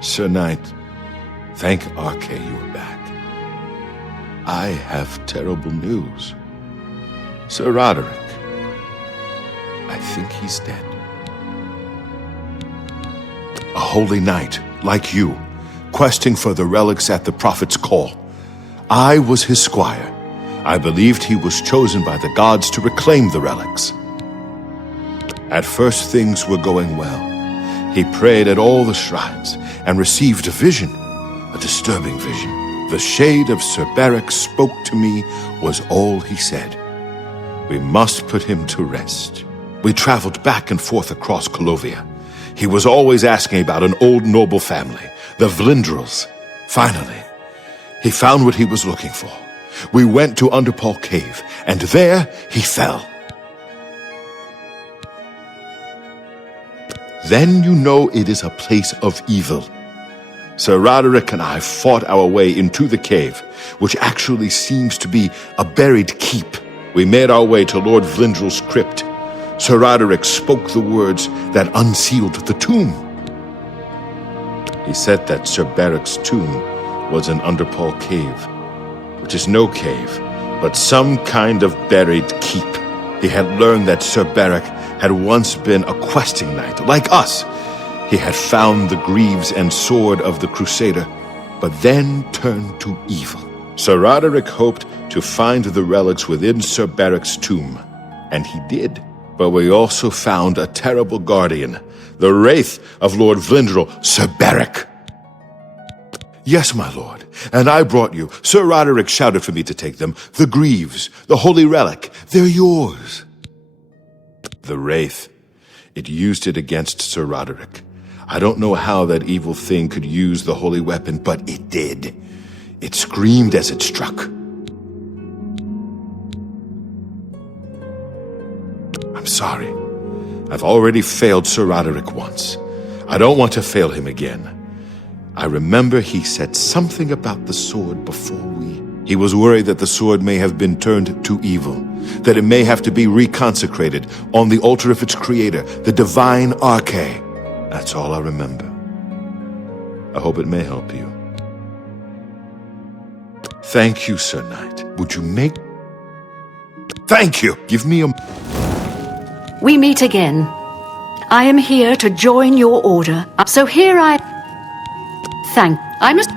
Sir Knight, thank Arke you are back. I have terrible news. Sir Roderick, I think he's dead. A holy knight, like you, questing for the relics at the Prophet's call. I was his squire. I believed he was chosen by the gods to reclaim the relics. At first things were going well. He prayed at all the shrines and received a vision, a disturbing vision. The shade of Sir Beric spoke to me was all he said. We must put him to rest. We traveled back and forth across Colovia. He was always asking about an old noble family, the Vlindrels. Finally, he found what he was looking for. We went to Underpaw Cave, and there he fell. Then you know it is a place of evil. Sir Roderick and I fought our way into the cave, which actually seems to be a buried keep. We made our way to Lord Vlindrel's crypt. Sir Roderick spoke the words that unsealed the tomb. He said that Sir Beric's tomb was in Underpaw Cave, which is no cave, but some kind of buried keep. He had learned that Sir Beric had once been a questing knight, like us. He had found the greaves and sword of the Crusader, but then turned to evil. Sir Roderick hoped to find the relics within Sir Beric's tomb, and he did. But we also found a terrible guardian, the wraith of Lord Vlindrel, Sir Beric. Yes, my lord, and I brought you. Sir Roderick shouted for me to take them. The greaves, the holy relic, they're yours. The wraith, it used it against Sir Roderick. I don't know how that evil thing could use the holy weapon, but it did. It screamed as it struck. I'm sorry. I've already failed Sir Roderick once. I don't want to fail him again. I remember he said something about the sword before we... He was worried that the sword may have been turned to evil, that it may have to be reconsecrated on the altar of its creator, the divine Arche. That's all I remember. I hope it may help you. Thank you, Sir Knight. Would you make... Thank you! Give me a... We meet again. I am here to join your order. So here I... I must...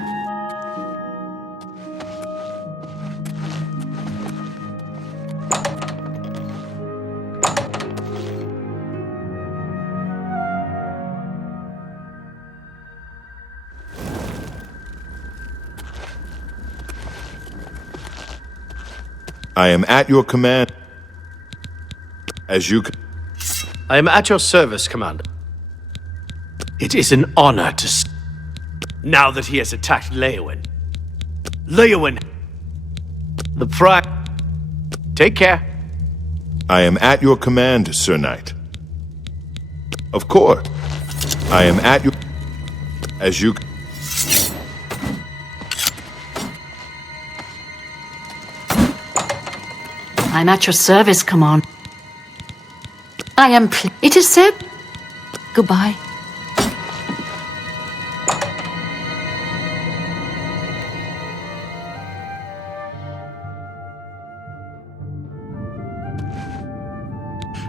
I am at your command. As you... I am at your service, Commander. It is an honor to... Now that he has attacked Leowin. Leowin! The Prime... Take care. I am at your command, Sir Knight. Of course. I am at your... As you... I'm at your service, Commander. I am... It is so... Goodbye.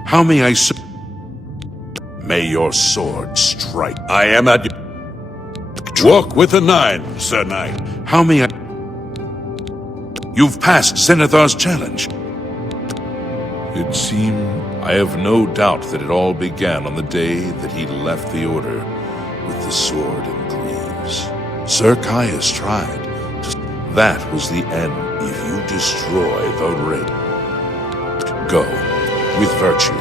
How may I serve? May your sword strike. I am at your... Walk with the 9, Sir Knight. How may I... You've passed Zenithar's challenge. It seemed... I have no doubt that it all began on the day that he left the Order with the sword and greaves. Sir Caius tried. That was the end. If you destroy the ring, go with virtue.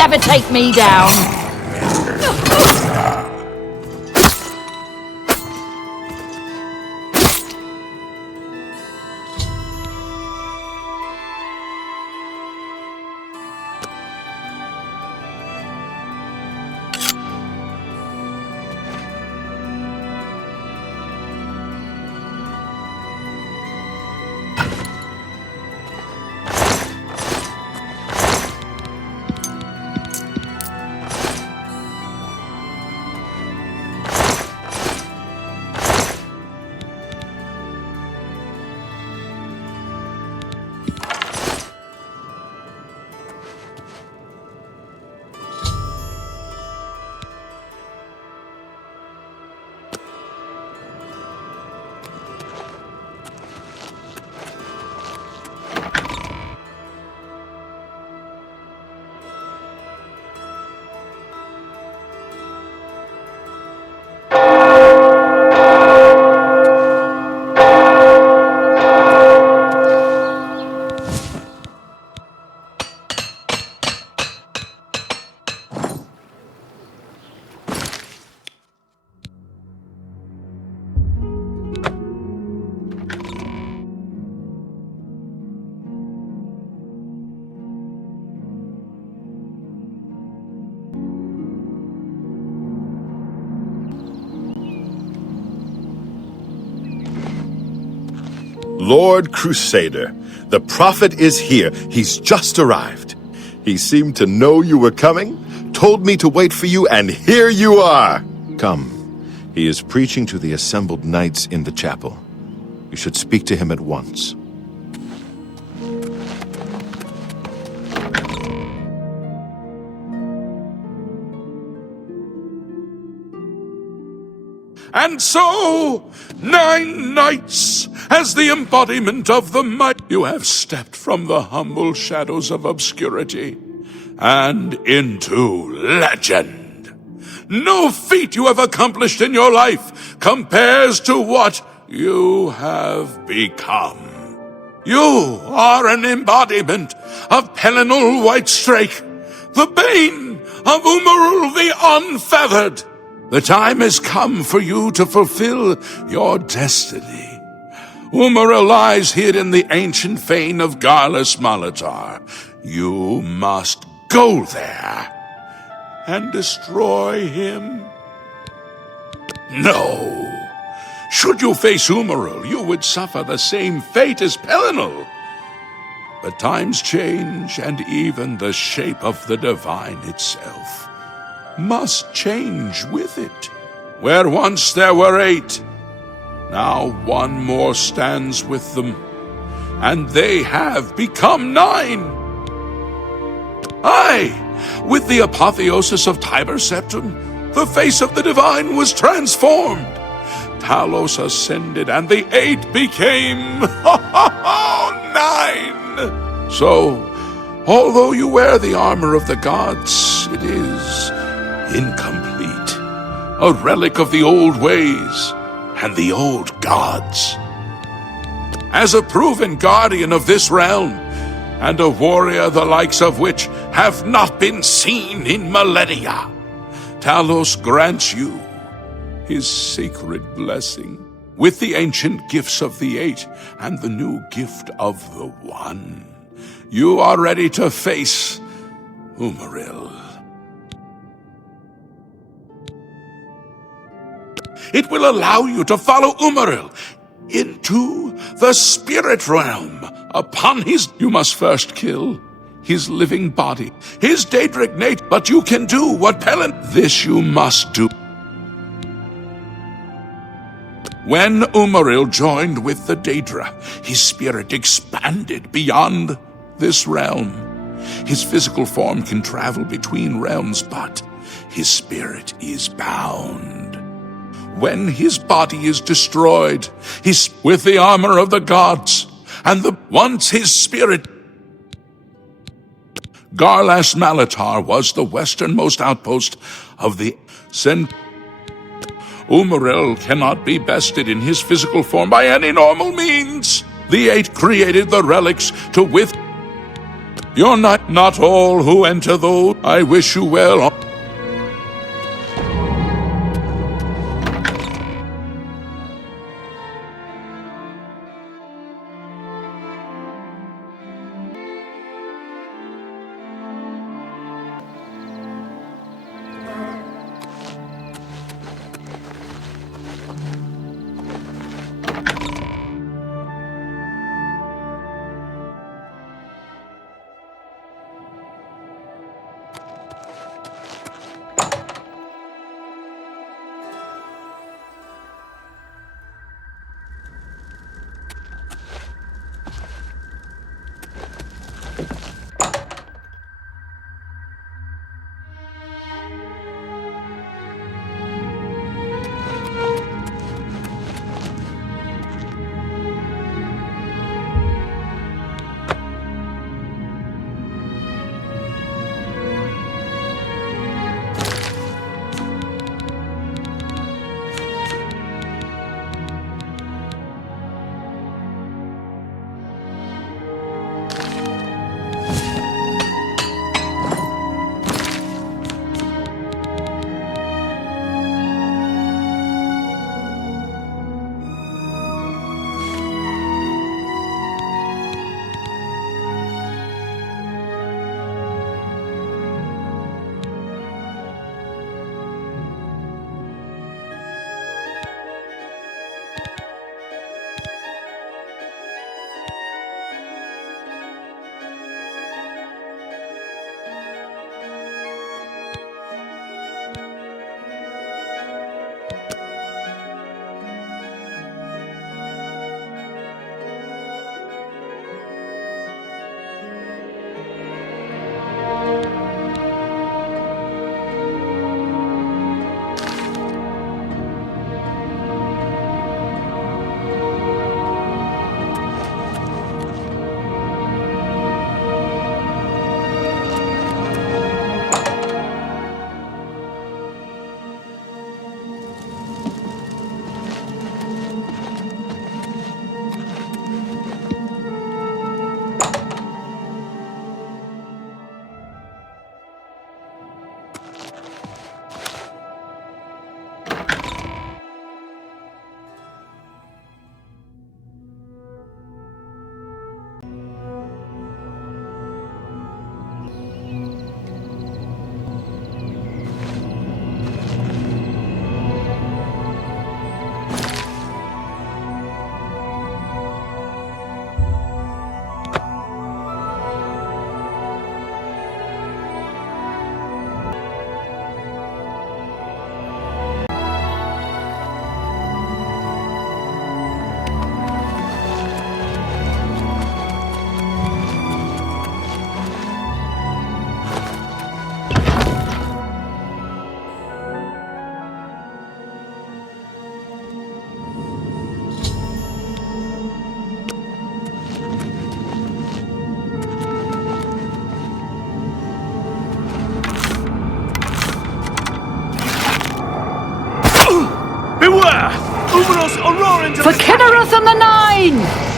never take me down. Lord Crusader, the prophet is here. He's just arrived. He seemed to know you were coming, told me to wait for you, and here you are. Come. He is preaching to the assembled knights in the chapel. You should speak to him at once. And so, 9 nights, as the embodiment of the might, you have stepped from the humble shadows of obscurity and into legend. No feat you have accomplished in your life compares to what you have become. You are an embodiment of Pelinal Whitestrake, the bane of Umarul the Unfeathered. The time has come for you to fulfill your destiny. Umaril lies hid in the ancient fane of Garlus Malatar. You must go there and destroy him. No. Should you face Umaril, you would suffer the same fate as Pelinal. But times change, and even the shape of the divine itself must change with it. Where once there were 8, now 1 more stands with them, and they have become 9. Aye, with the apotheosis of Tiber Septim, the face of the divine was transformed. Talos ascended, and the 8 became 9. So, although you wear the armor of the gods, it is incomplete, a relic of the old ways and the old gods. As a proven guardian of this realm, and a warrior the likes of which have not been seen in millennia, Talos grants you his sacred blessing, with the ancient gifts of the 8 and the new gift of the 1. You are ready to face Umaril. It will allow you to follow Umaril into the spirit realm. Upon his... You must first kill his living body, his Daedric Nate, but you can do what Pelin... This you must do. When Umaril joined with the Daedra, his spirit expanded beyond this realm. His physical form can travel between realms, but his spirit is bound. When his body is destroyed, he's with the armor of the gods, and once his spirit... Garlas Malatar was the westernmost outpost of the Umaril cannot be bested in his physical form by any normal means. The 8 created the relics to You're not all who enter those. I wish you well. Beware! Uberos Aurora into For Kinnereth and the Nine!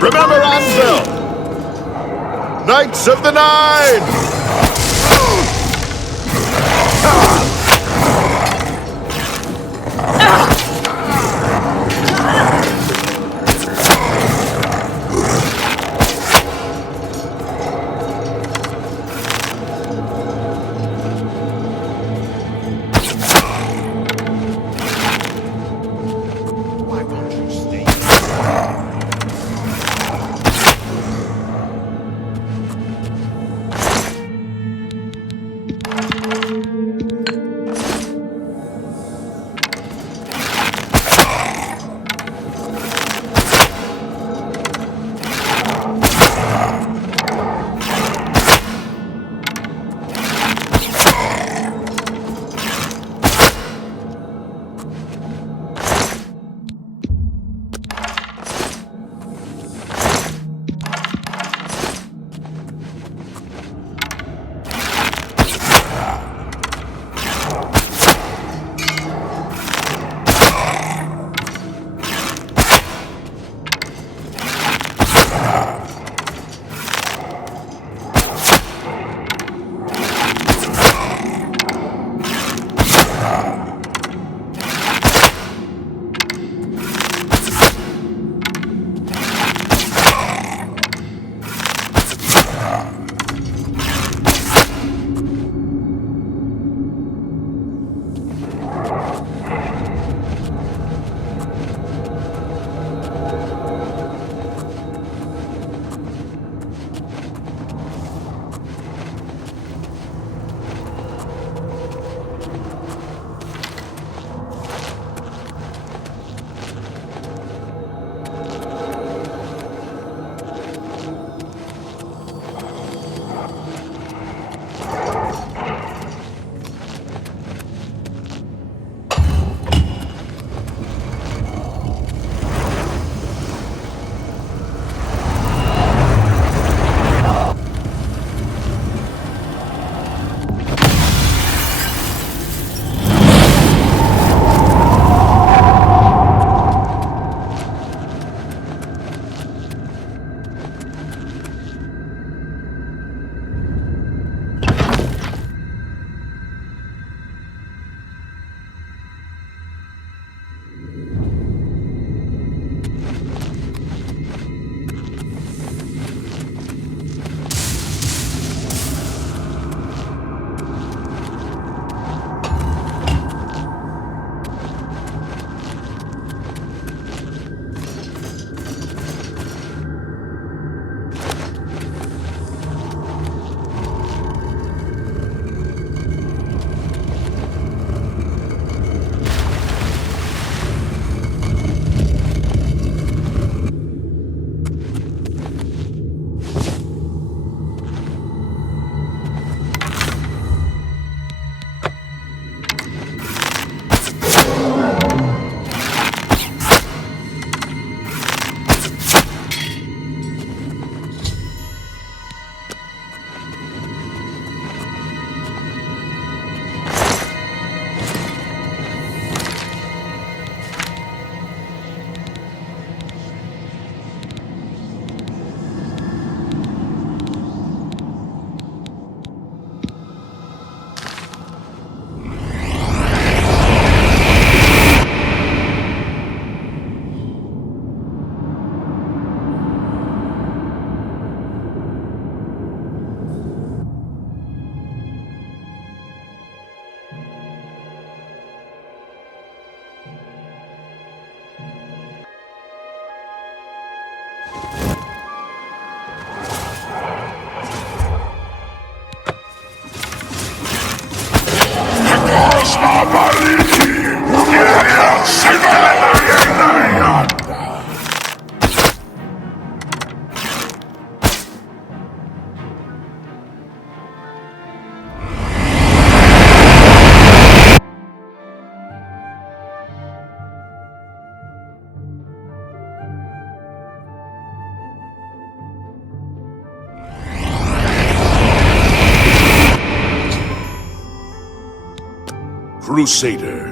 Remember Anvil! Knights of the Nine! Crusader,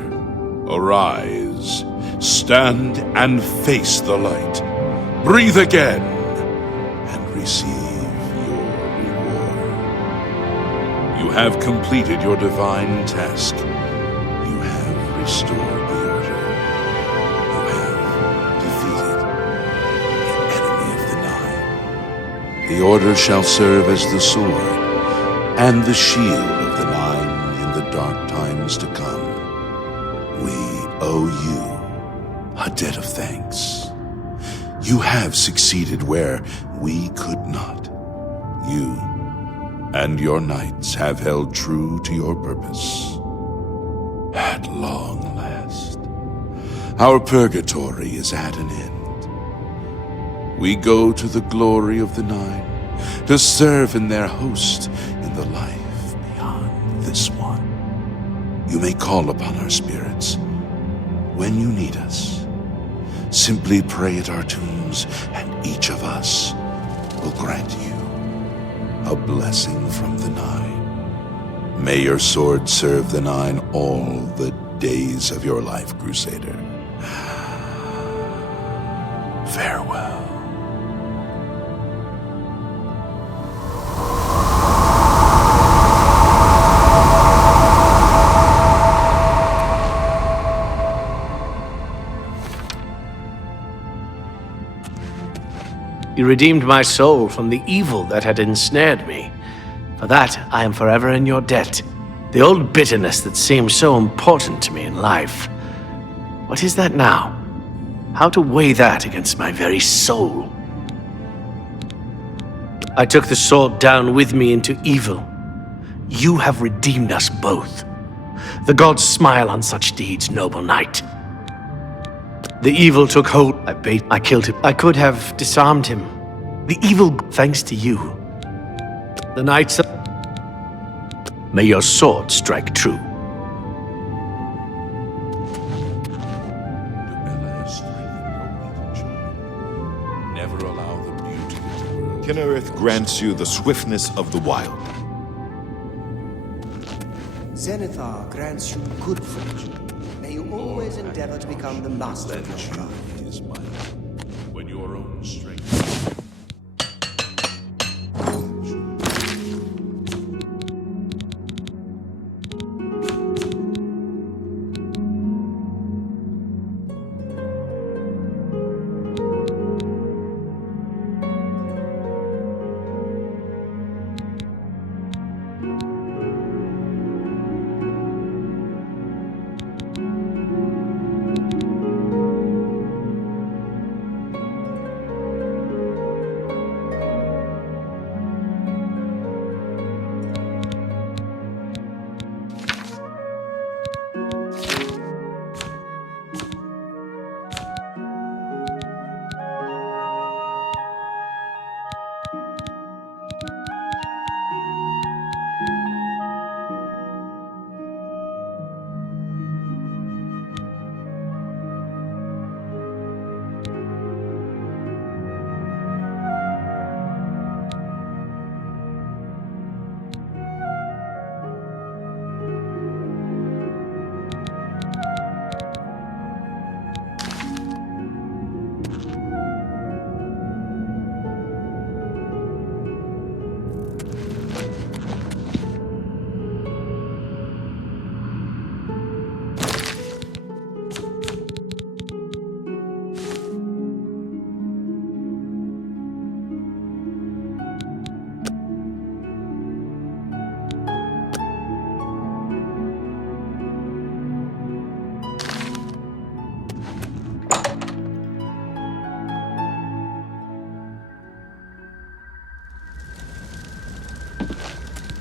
arise, stand and face the light. Breathe again, and receive your reward. You have completed your divine task. You have restored the order. You have defeated the enemy of the Nine. The order shall serve as the sword and the shield of the Nine in the dark times to come. We owe you a debt of thanks. You have succeeded where we could not. You and your knights have held true to your purpose. At long last, our purgatory is at an end. We go to the glory of the Nine to serve in their host in the life beyond this one. You may call upon our spirits when you need us. Simply pray at our tombs, and each of us will grant you a blessing from the Nine. May your sword serve the Nine all the days of your life, Crusader. Farewell. You redeemed my soul from the evil that had ensnared me. For that, I am forever in your debt. The old bitterness that seemed so important to me in life. What is that now? How to weigh that against my very soul? I took the sword down with me into evil. You have redeemed us both. The gods smile on such deeds, noble knight. The evil took hold. I killed him. I could have disarmed him. The evil, thanks to you. The knights of... May your sword strike true. Never allow the beauty of the world. Kinnereth grants you the swiftness of the wild. Zenithar grants you good fortune. May you always endeavor to become the master of your craft. Is might when your own strength.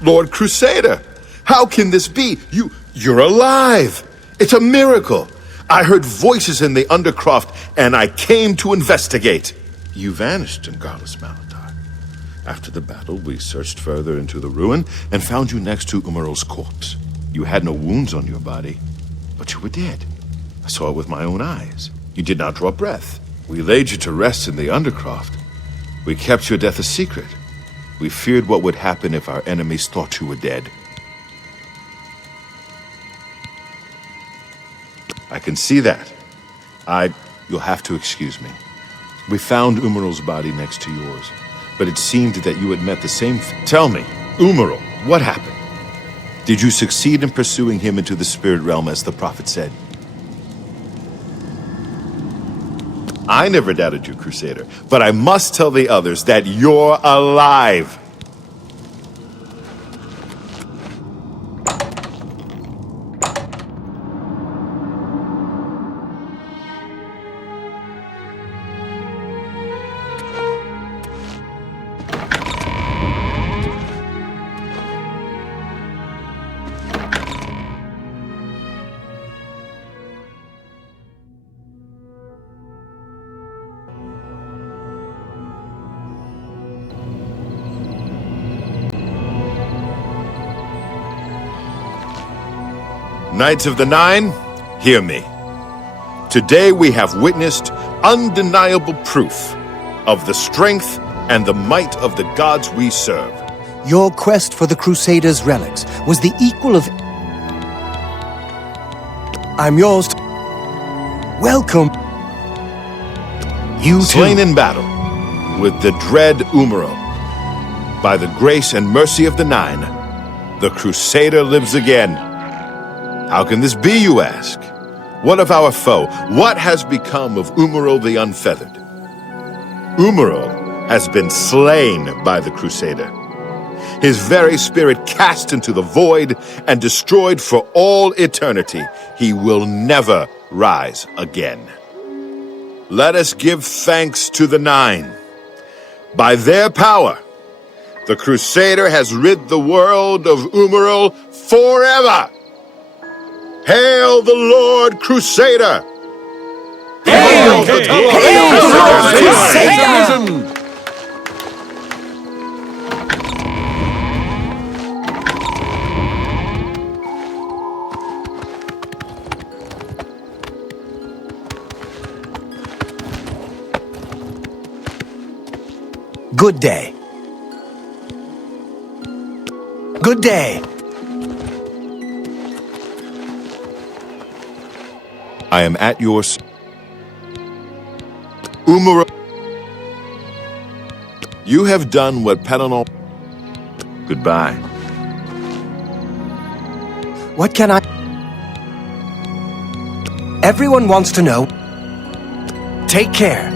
Lord Crusader, how can this be? You're alive! It's a miracle! I heard voices in the Undercroft, and I came to investigate. You vanished in Garlus Malatar. After the battle, we searched further into the ruin and found you next to Umaral's corpse. You had no wounds on your body, but you were dead. I saw it with my own eyes. You did not draw breath. We laid you to rest in the Undercroft. We kept your death a secret. We feared what would happen if our enemies thought you were dead. I can see that. You'll have to excuse me. We found Umaral's body next to yours, but it seemed that you had met the same... Tell me, Umaral, what happened? Did you succeed in pursuing him into the spirit realm as the prophet said? I never doubted you, Crusader, but I must tell the others that you're alive. Knights of the Nine, hear me. Today we have witnessed undeniable proof of the strength and the might of the gods we serve. Your quest for the Crusaders' relics was the equal of... I'm yours. Welcome. You too. Slain in battle with the dread Umaral. By the grace and mercy of the Nine, the Crusader lives again. How can this be, you ask? What of our foe? What has become of Umaral the Unfeathered? Umaral has been slain by the Crusader. His very spirit cast into the void and destroyed for all eternity. He will never rise again. Let us give thanks to the Nine. By their power, the Crusader has rid the world of Umaral forever. Hail the Lord Crusader! Hail the Lord Crusader! Good day. Good day. I am at yours. Umaral, you have done what Pelinal... Goodbye. What can I... Everyone wants to know. Take care.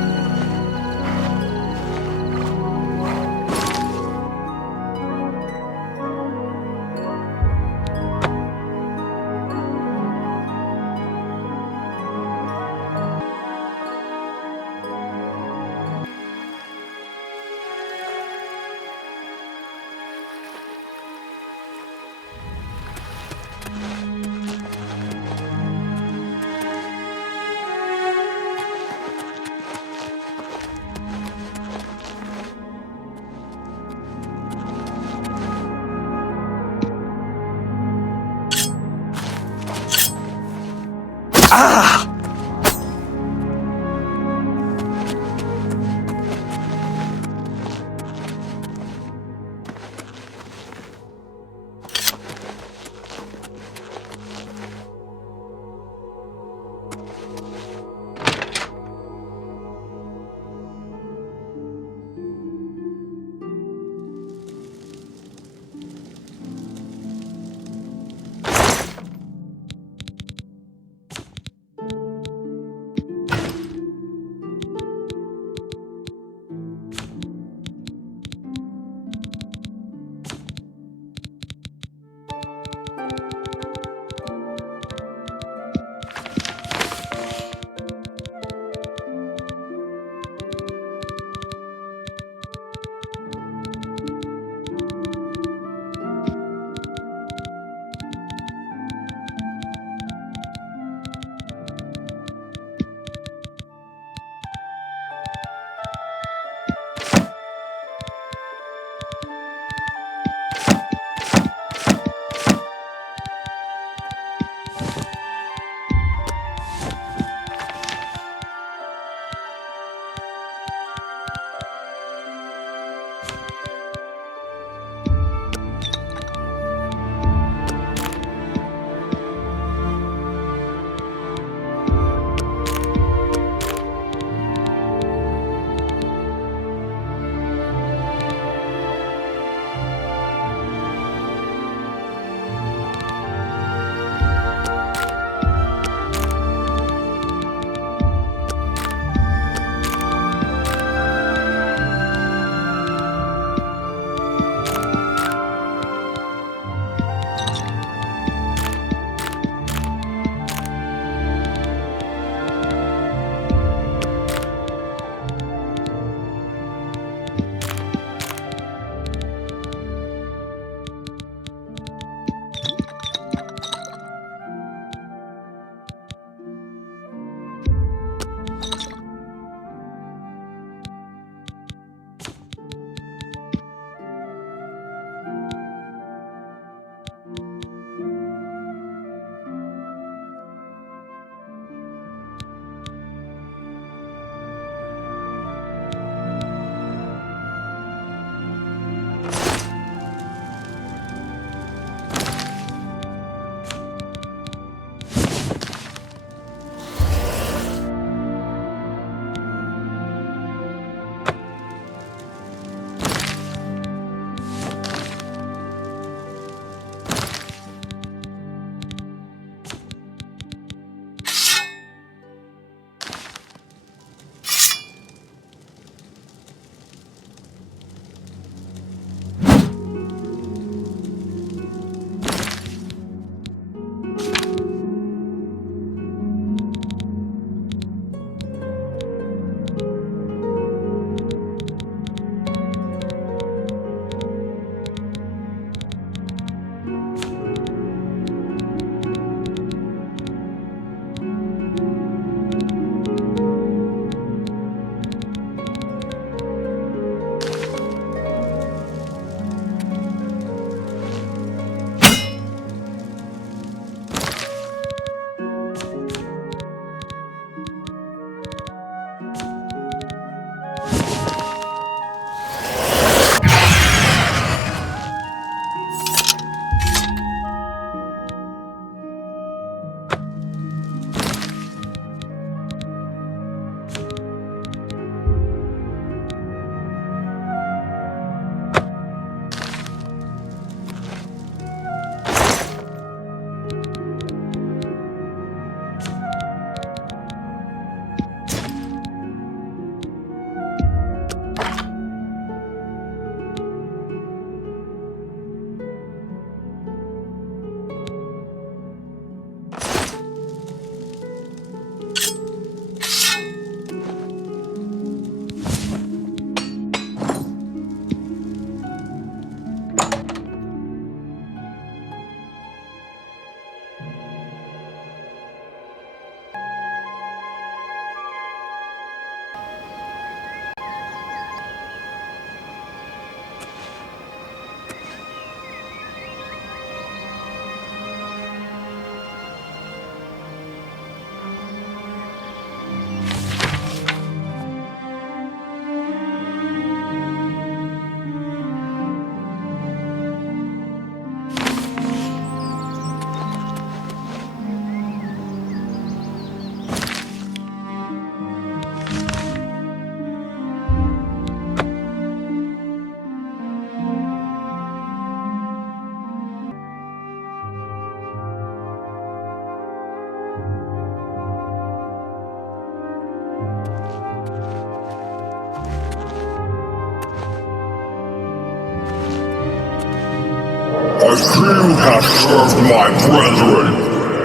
few have served my brethren,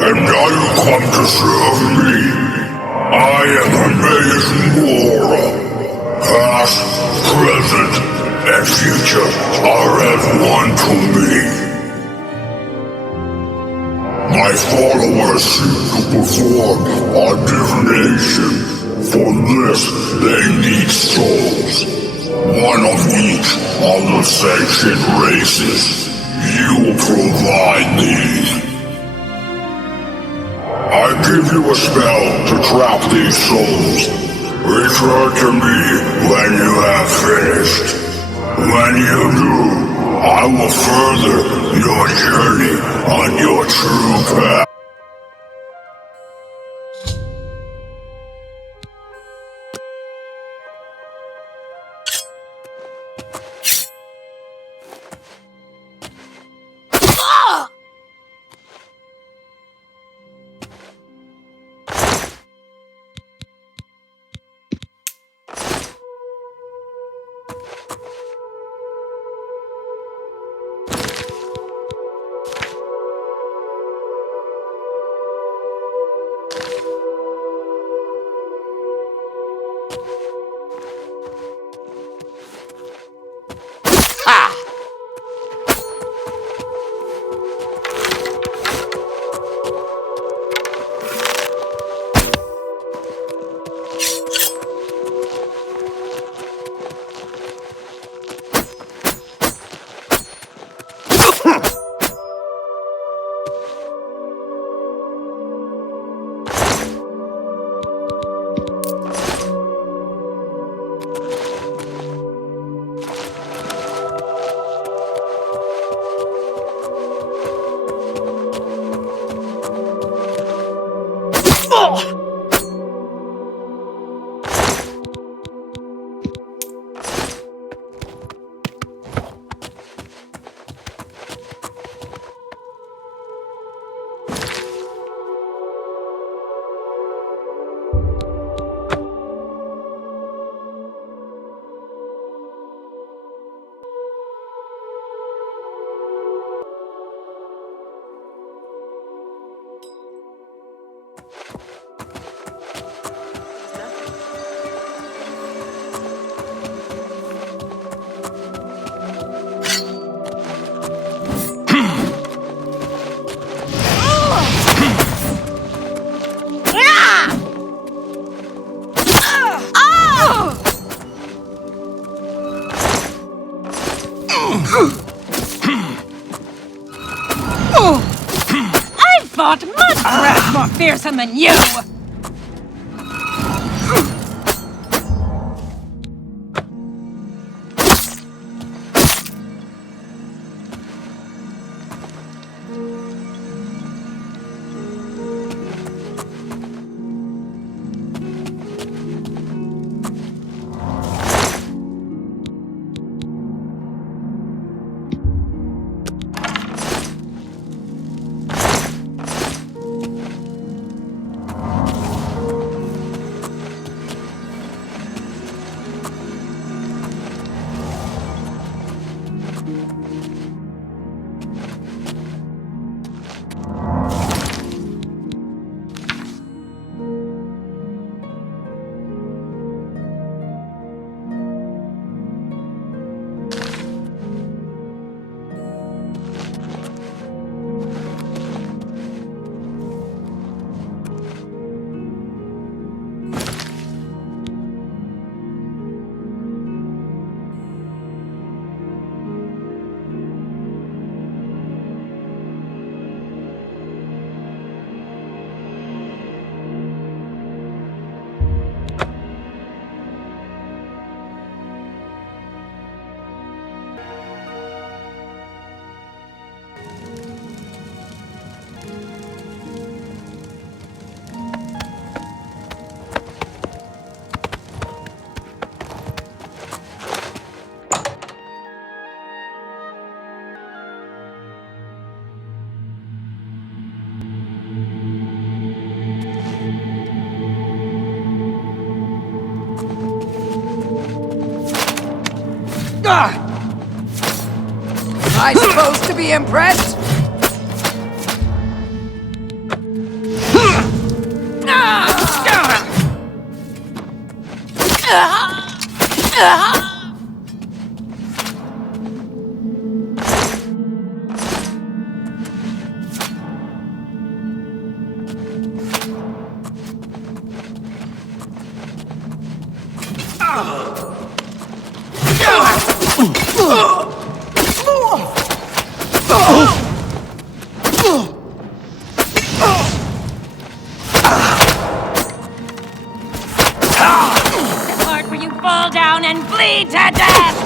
and now you come to serve me. I am the Maze Mora. Past, present, and future are as one to me. My followers seek to perform a divination. For this, they need souls. One of each of the sanctioned races. You provide these. I give you a spell to trap these souls. Return to me when you have finished. When you do, I will further your journey on your true path. I've fought much perhaps more fearsome than you! I supposed to be impressed? The part where you fall down and bleed to death!